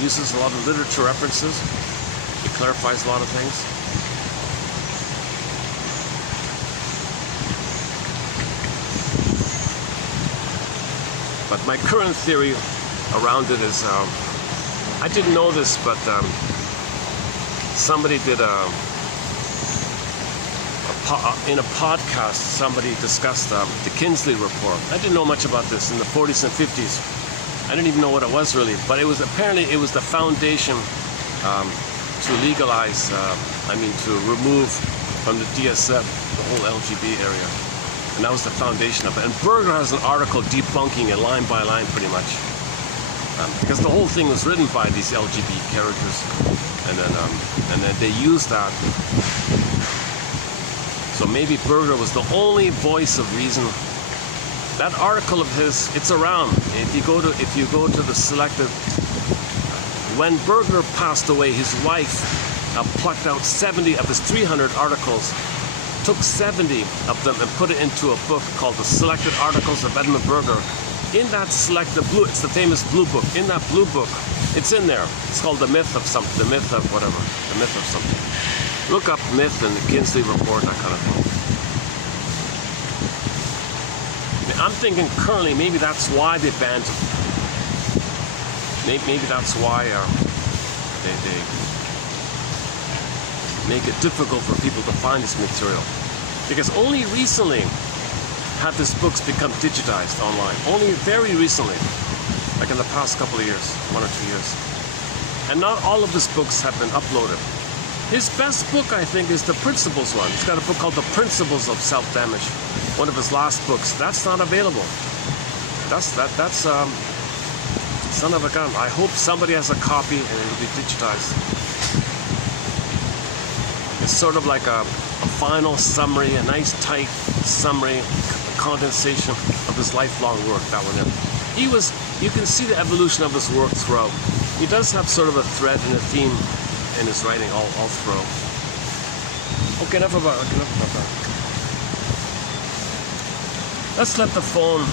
Uses a lot of literature references. He clarifies a lot of things. But my current theory around it is, I didn't know this, but somebody did in a podcast, somebody discussed the Kinsley report. I didn't know much about this in the 40s and 50s. I didn't even know what it was really, but it was apparently the foundation to legalize, to remove from the DSM the whole LGB area. And that was the foundation of it. And Berger has an article debunking it line by line pretty much. Because the whole thing was written by these LGB characters. And then they used that. So maybe Berger was the only voice of reason. That article of his, it's around. If you go to the selected, when Berger passed away, his wife plucked out 70 of his 300 articles, took 70 of them and put it into a book called The Selected Articles of Edmund Berger. In that selected blue, it's the famous blue book. In that blue book, it's in there. It's called The Myth of something, the myth of whatever, the myth of something. Look up myth and the Kinsley report, that kind of thing. I'm thinking currently maybe that's why they banned him. Maybe that's why they make it difficult for people to find this material. Because only recently have these books become digitized online. Only very recently, like in the past couple of years, 1 or 2 years. And not all of these books have been uploaded. His best book, I think, is the Principles one. He's got a book called The Principles of Self-Damage. One of his last books. That's not available. That's son of a gun. I hope somebody has a copy and it'll be digitized. It's sort of like a final summary, a nice tight summary, a condensation of his lifelong work, that one. You can see the evolution of his work throughout. He does have sort of a thread and a theme in his writing all through. Okay, enough about that. Let's let the phone.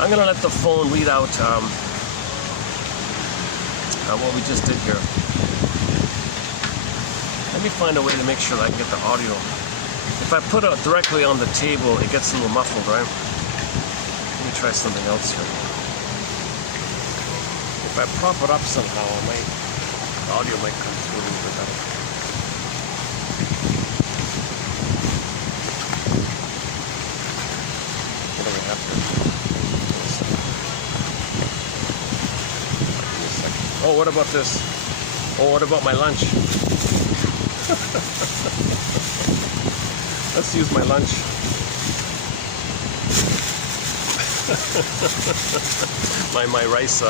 I'm gonna let the phone read out what we just did here. Let me find a way to make sure that I can get the audio. If I put it directly on the table, it gets a little muffled, right? Let me try something else here. If I prop it up somehow, the audio might come through a little bit better. What do we have here? Oh, what about this? Oh, what about my lunch? Let's use my lunch. my rice.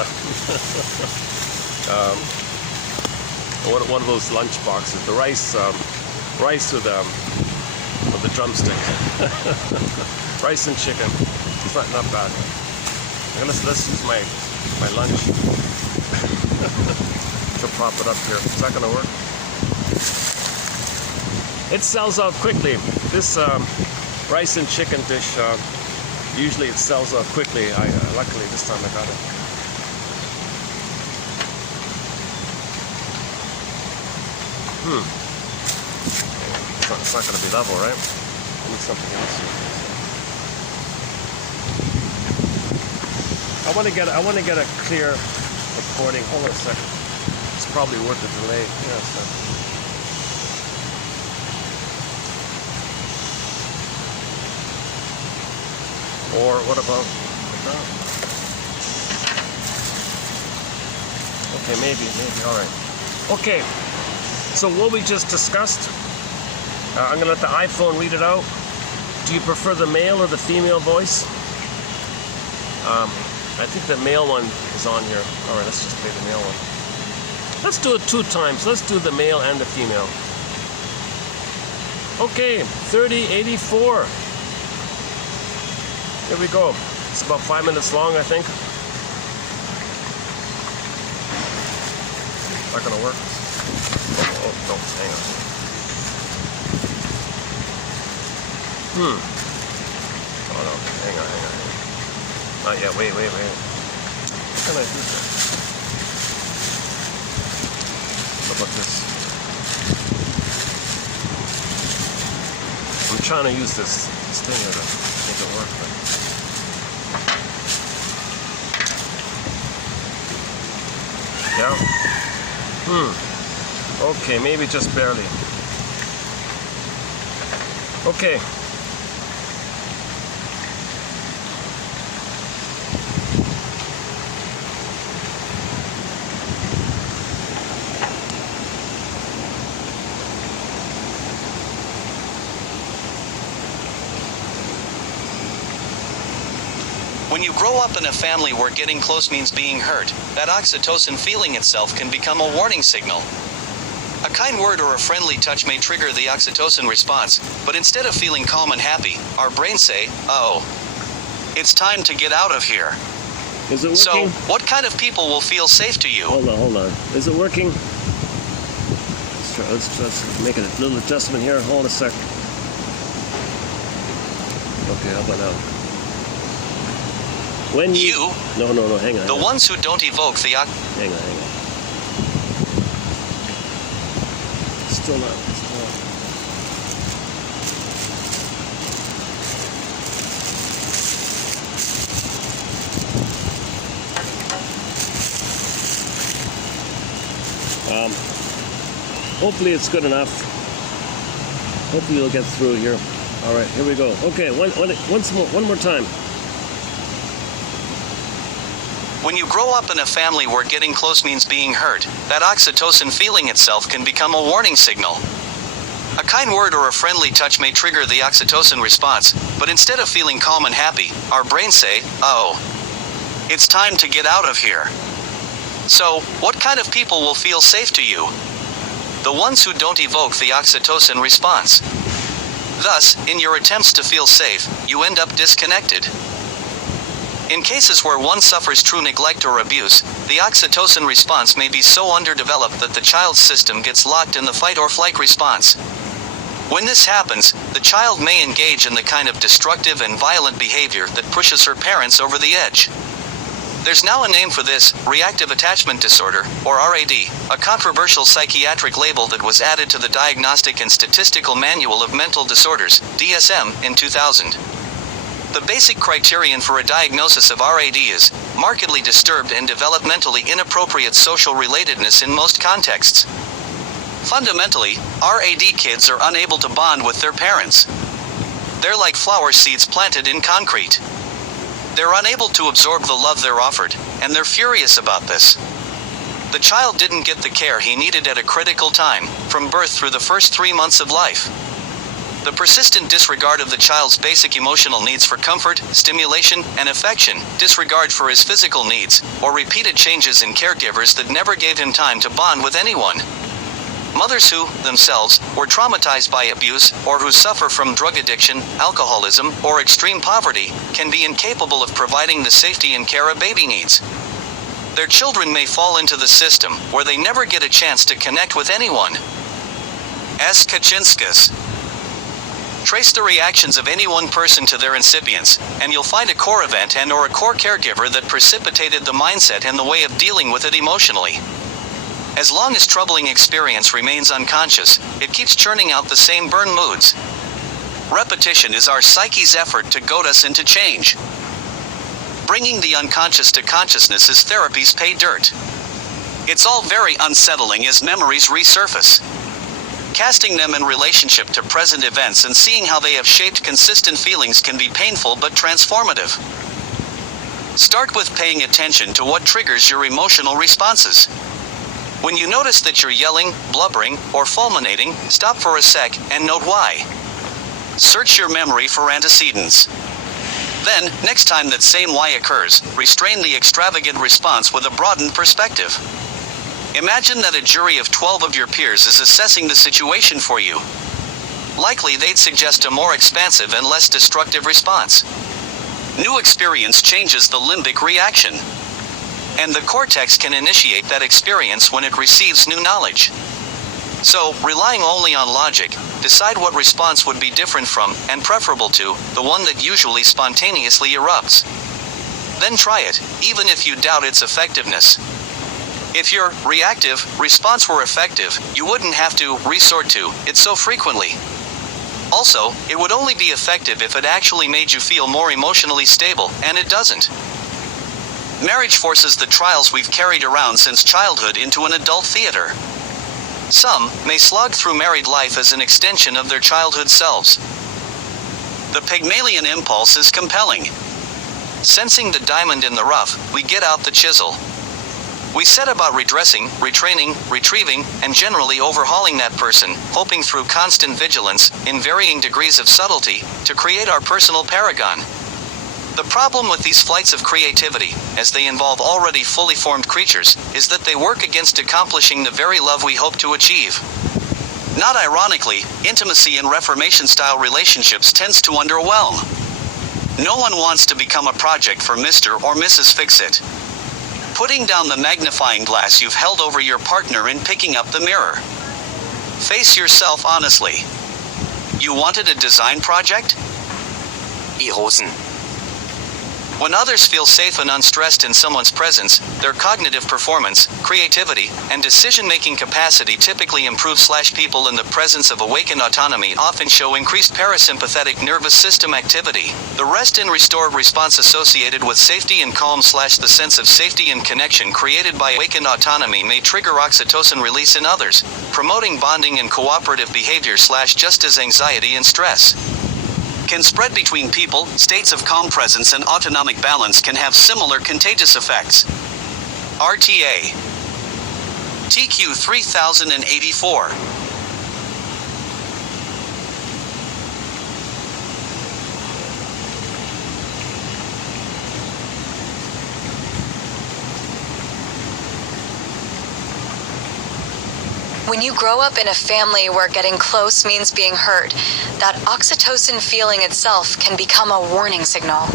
One of those lunch boxes. The rice with the drumstick. Rice and chicken. It's not bad. Let's use my lunch to prop it up here. Is that gonna work? It sells out quickly. This rice and chicken dish, usually it sells out quickly. Luckily this time I got it. It's not going to be level, right? I need something else here. I want to get a clear recording. Hold on a second. It's probably worth the delay. Yeah, it's fine. Or what about like that? Okay, maybe, all right. Okay, so what we just discussed, I'm gonna let the iPhone read it out. Do you prefer the male or the female voice? I think the male one is on here. All right, let's just play the male one. Let's do it 2 times. Let's do the male and the female. Okay, 3084. Here we go. It's about 5 minutes long, I think. Not gonna work. Oh, no, hang on. Oh no, hang on. Not yet, wait. How can I do this? How about this? I'm trying to use this thing here to make it work, but yeah. Okay, maybe just barely. Okay. When you grow up in a family where getting close means being hurt, that oxytocin feeling itself can become a warning signal. A kind word or a friendly touch may trigger the oxytocin response, but instead of feeling calm and happy, our brains say, "Oh, it's time to get out of here." Is it working? So, what kind of people will feel safe to you? Hold on. Is it working? Let's make a little adjustment here. Hold a sec. Okay, how about now? When you... No, hang on. The ones who don't evoke the Hang on. Still not. Hopefully it's good enough. Hopefully you'll get through here. All right, here we go. Okay, one more time. When you grow up in a family where getting close means being hurt, that oxytocin feeling itself can become a warning signal. A kind word or a friendly touch may trigger the oxytocin response, but instead of feeling calm and happy, our brains say, "Oh, it's time to get out of here." So, what kind of people will feel safe to you? The ones who don't evoke the oxytocin response. Thus, in your attempts to feel safe, you end up disconnected. In cases where one suffers true neglect or abuse, the oxytocin response may be so underdeveloped that the child's system gets locked in the fight or flight response. When this happens, the child may engage in the kind of destructive and violent behavior that pushes her parents over the edge. There's now a name for this, reactive attachment disorder, or RAD, a controversial psychiatric label that was added to the Diagnostic and Statistical Manual of Mental Disorders, DSM, in 2000. The basic criterion for a diagnosis of RAD is markedly disturbed and developmentally inappropriate social relatedness in most contexts. Fundamentally, RAD kids are unable to bond with their parents. They're like flower seeds planted in concrete. They're unable to absorb the love they're offered, and they're furious about this. The child didn't get the care he needed at a critical time, from birth through the first 3 months of life. The persistent disregard of the child's basic emotional needs for comfort, stimulation, and affection, disregard for his physical needs, or repeated changes in caregivers that never gave him time to bond with anyone. Mothers who, themselves, were traumatized by abuse, or who suffer from drug addiction, alcoholism, or extreme poverty, can be incapable of providing the safety and care a baby needs. Their children may fall into the system, where they never get a chance to connect with anyone. S. Kachinskas. Trace the reactions of any one person to their incipients, and you'll find a core event and/or a core caregiver that precipitated the mindset and the way of dealing with it emotionally. As long as troubling experience remains unconscious, it keeps churning out the same burn moods. Repetition is our psyche's effort to goad us into change. Bringing the unconscious to consciousness is therapy's pay dirt. It's all very unsettling as memories resurface. Casting them in relationship to present events and seeing how they have shaped consistent feelings can be painful but transformative. Start with paying attention to what triggers your emotional responses. When you notice that you're yelling, blubbering, or fulminating, stop for a sec and note why. Search your memory for antecedents. Then, next time that same why occurs, restrain the extravagant response with a broadened perspective. Imagine that a jury of 12 of your peers is assessing the situation for you. Likely they'd suggest a more expansive and less destructive response. New experience changes the limbic reaction. And the cortex can initiate that experience when it receives new knowledge. So, relying only on logic, decide what response would be different from, and preferable to, the one that usually spontaneously erupts. Then try it, even if you doubt its effectiveness. If your reactive response were effective, you wouldn't have to resort to it so frequently. Also, it would only be effective if it actually made you feel more emotionally stable, and it doesn't. Marriage forces the trials we've carried around since childhood into an adult theater. Some may slog through married life as an extension of their childhood selves. The Pygmalion impulse is compelling. Sensing the diamond in the rough, we get out the chisel. We set about redressing, retraining, retrieving, and generally overhauling that person, hoping through constant vigilance, in varying degrees of subtlety, to create our personal paragon. The problem with these flights of creativity, as they involve already fully formed creatures, is that they work against accomplishing the very love we hope to achieve. Not ironically, intimacy in Reformation-style relationships tends to underwhelm. No one wants to become a project for Mr. or Mrs. Fix-It. Putting down the magnifying glass you've held over your partner and picking up the mirror. Face yourself honestly. You wanted a design project? Erosen. When others feel safe and unstressed in someone's presence, their cognitive performance, creativity, and decision-making capacity typically improve. People in the presence of awakened autonomy often show increased parasympathetic nervous system activity, the rest and restored response associated with safety and calm. The sense of safety and connection created by awakened autonomy may trigger oxytocin release in others, promoting bonding and cooperative behavior. Just as anxiety and stress can spread between people, states of calm presence and autonomic balance can have similar contagious effects. RTA TQ 3084. When you grow up in a family where getting close means being hurt, that oxytocin feeling itself can become a warning signal.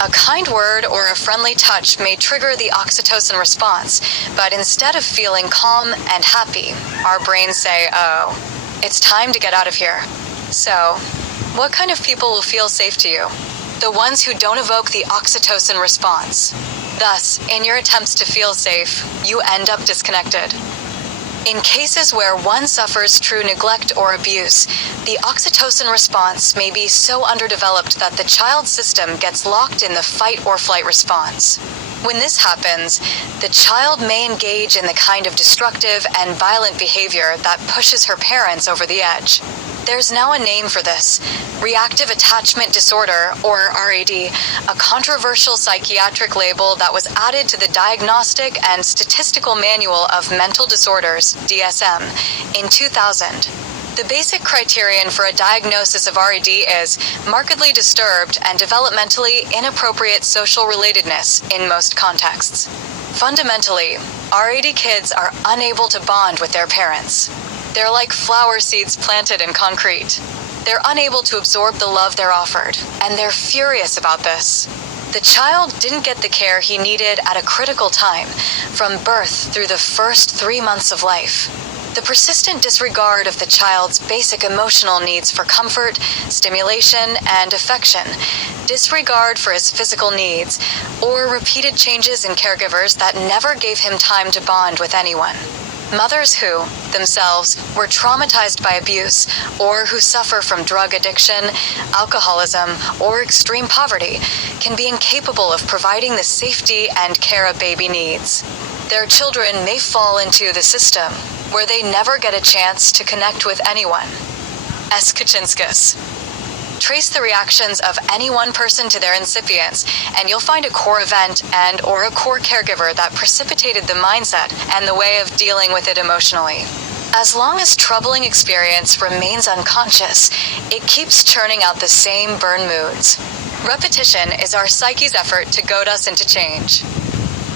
A kind word or a friendly touch may trigger the oxytocin response, but instead of feeling calm and happy, our brains say, oh, it's time to get out of here. So, what kind of people will feel safe to you? The ones who don't evoke the oxytocin response. Thus, in your attempts to feel safe, you end up disconnected. In cases where one suffers true neglect or abuse, the oxytocin response may be so underdeveloped that the child's system gets locked in the fight or flight response. When this happens, the child may engage in the kind of destructive and violent behavior that pushes her parents over the edge. There's now a name for this: reactive attachment disorder, or RAD, a controversial psychiatric label that was added to the Diagnostic and Statistical Manual of Mental Disorders, DSM, in 2000. The basic criterion for a diagnosis of RAD is markedly disturbed and developmentally inappropriate social relatedness in most contexts. Fundamentally, RAD kids are unable to bond with their parents. They're like flower seeds planted in concrete. They're unable to absorb the love they're offered, and they're furious about this. The child didn't get the care he needed at a critical time, from birth through the first 3 months of life. The persistent disregard of the child's basic emotional needs for comfort, stimulation, and affection, disregard for his physical needs, or repeated changes in caregivers that never gave him time to bond with anyone. Mothers who, themselves, were traumatized by abuse, or who suffer from drug addiction, alcoholism, or extreme poverty, can be incapable of providing the safety and care a baby needs. Their children may fall into the system, where they never get a chance to connect with anyone. S. Kaczynskis. Trace the reactions of any one person to their incipients, and you'll find a core event and/or a core caregiver that precipitated the mindset and the way of dealing with it emotionally. As long as troubling experience remains unconscious, it keeps churning out the same burn moods. Repetition is our psyche's effort to goad us into change.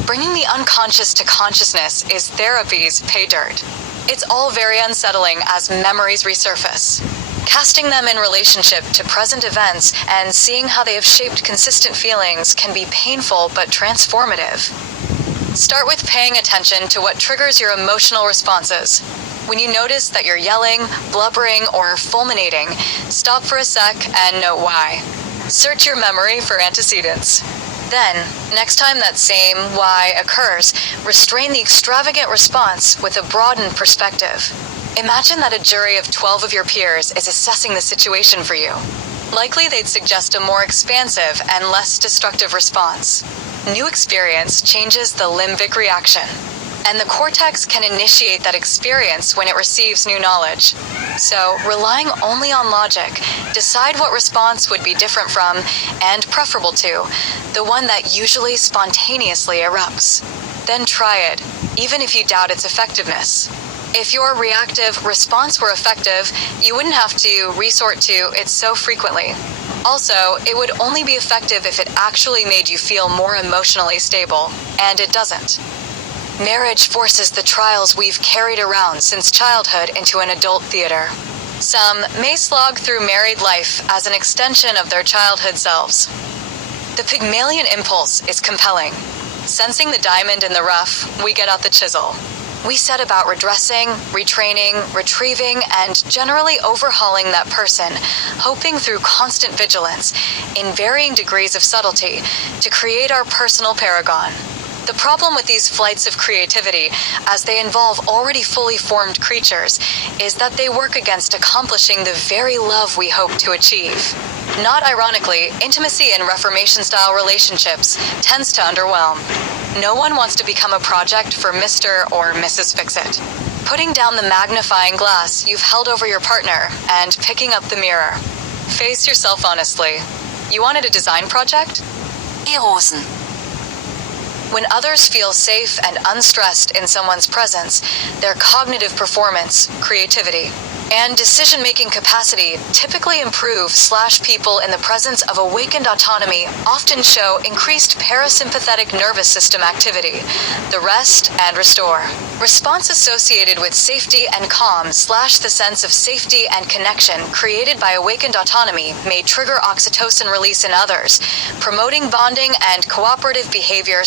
Bringing the unconscious to consciousness is therapy's pay dirt. It's all very unsettling as memories resurface. Casting them in relationship to present events and seeing how they have shaped consistent feelings can be painful but transformative. Start with paying attention to what triggers your emotional responses. When you notice that you're yelling, blubbering, or fulminating, stop for a sec and note why. Search your memory for antecedents. Then, next time that same why occurs, restrain the extravagant response with a broadened perspective. Imagine that a jury of 12 of your peers is assessing the situation for you. Likely they'd suggest a more expansive and less destructive response. New experience changes the limbic reaction, and the cortex can initiate that experience when it receives new knowledge. So, relying only on logic, decide what response would be different from, and preferable to, the one that usually spontaneously erupts. Then try it, even if you doubt its effectiveness. If your reactive response were effective, you wouldn't have to resort to it so frequently. Also, it would only be effective if it actually made you feel more emotionally stable, and it doesn't. Marriage forces the trials we've carried around since childhood into an adult theater. Some may slog through married life as an extension of their childhood selves. The Pygmalion impulse is compelling. Sensing the diamond in the rough, we get out the chisel. We set about redressing, retraining, retrieving, and generally overhauling that person, hoping through constant vigilance, in varying degrees of subtlety, to create our personal paragon. The problem with these flights of creativity, as they involve already fully formed creatures, is that they work against accomplishing the very love we hope to achieve. Not ironically, intimacy in Reformation-style relationships tends to underwhelm. No one wants to become a project for Mr. or Mrs. Fix-It. Putting down the magnifying glass you've held over your partner and picking up the mirror. Face yourself honestly. You wanted a design project? Erosen. When others feel safe and unstressed in someone's presence, their cognitive performance, creativity, and decision-making capacity typically improve/people in the presence of awakened autonomy often show increased parasympathetic nervous system activity, the rest and restore. Response associated with safety and calm/the sense of safety and connection created by awakened autonomy may trigger oxytocin release in others, promoting bonding and cooperative behavior/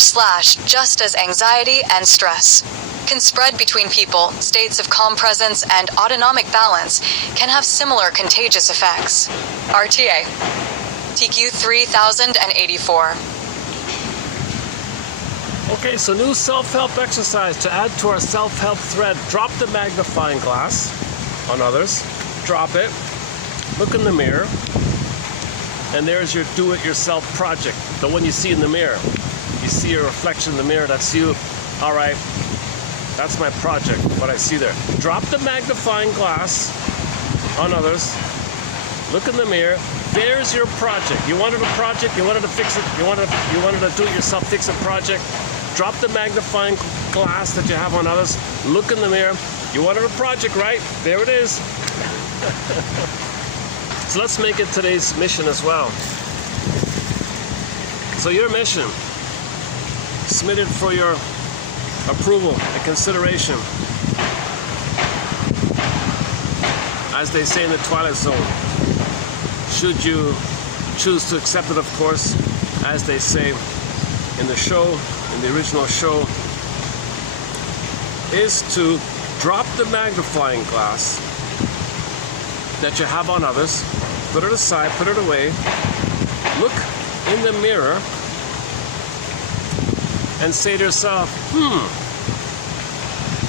just as anxiety and stress. can spread between people, states of calm presence and autonomic balance can have similar contagious effects. RTA. TQ 3084. Okay, so new self-help exercise to add to our self-help thread. Drop the magnifying glass on others. Drop it. Look in the mirror. And there's your do-it-yourself project. The one you see in the mirror. You see your reflection in the mirror. That's you. All right. That's my project, what I see there. Drop the magnifying glass on others. Look in the mirror. There's your project. You wanted a project. You wanted to fix it. You wanted to do-it-yourself fix a project. Drop the magnifying glass that you have on others. Look in the mirror. You wanted a project, right? There it is. So let's make it today's mission as well. So your mission, submitted for your approval and consideration. As they say in the Twilight Zone, should you choose to accept it, of course, as they say in the show, in the original show, is to drop the magnifying glass that you have on others, put it aside, put it away, look in the mirror and say to yourself,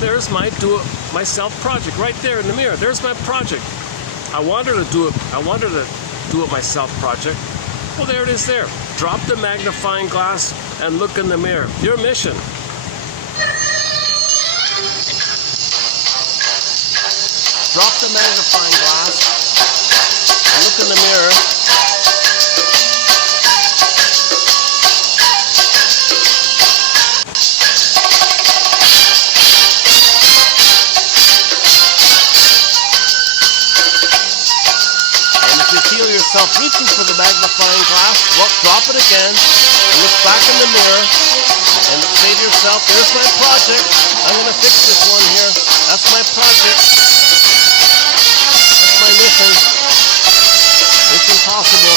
there's my do-it-myself project right there in the mirror. There's my project. I wanted to do it myself project. Well, there it is there. Drop the magnifying glass and look in the mirror. Your mission. Drop the magnifying glass and look in the mirror. Yourself reaching for the magnifying glass, well, drop it again, look back in the mirror, and say to yourself, there's my project, I'm going to fix this one here, that's my project, that's my mission, mission possible.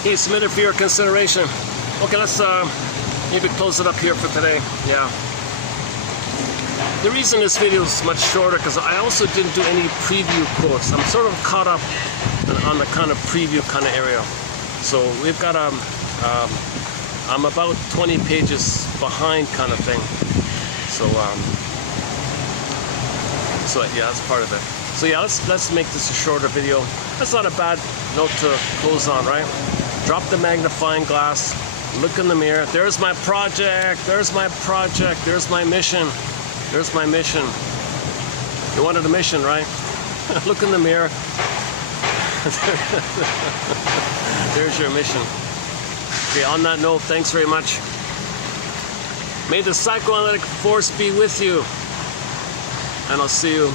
Okay, submitted for your consideration. Okay, let's maybe close it up here for today, yeah. The reason this video is much shorter because I also didn't do any preview quotes. I'm sort of caught up on the kind of preview kind of area. So we've got I'm about 20 pages behind kind of thing. So yeah, that's part of it. So yeah, let's make this a shorter video. That's not a bad note to close on, right? Drop the magnifying glass, look in the mirror. There's my project. There's my project. There's my mission. There's my mission. You wanted a mission, right? Look in the mirror. There's your mission. Okay, on that note, thanks very much. May the psychoanalytic force be with you. And I'll see you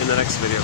in the next video.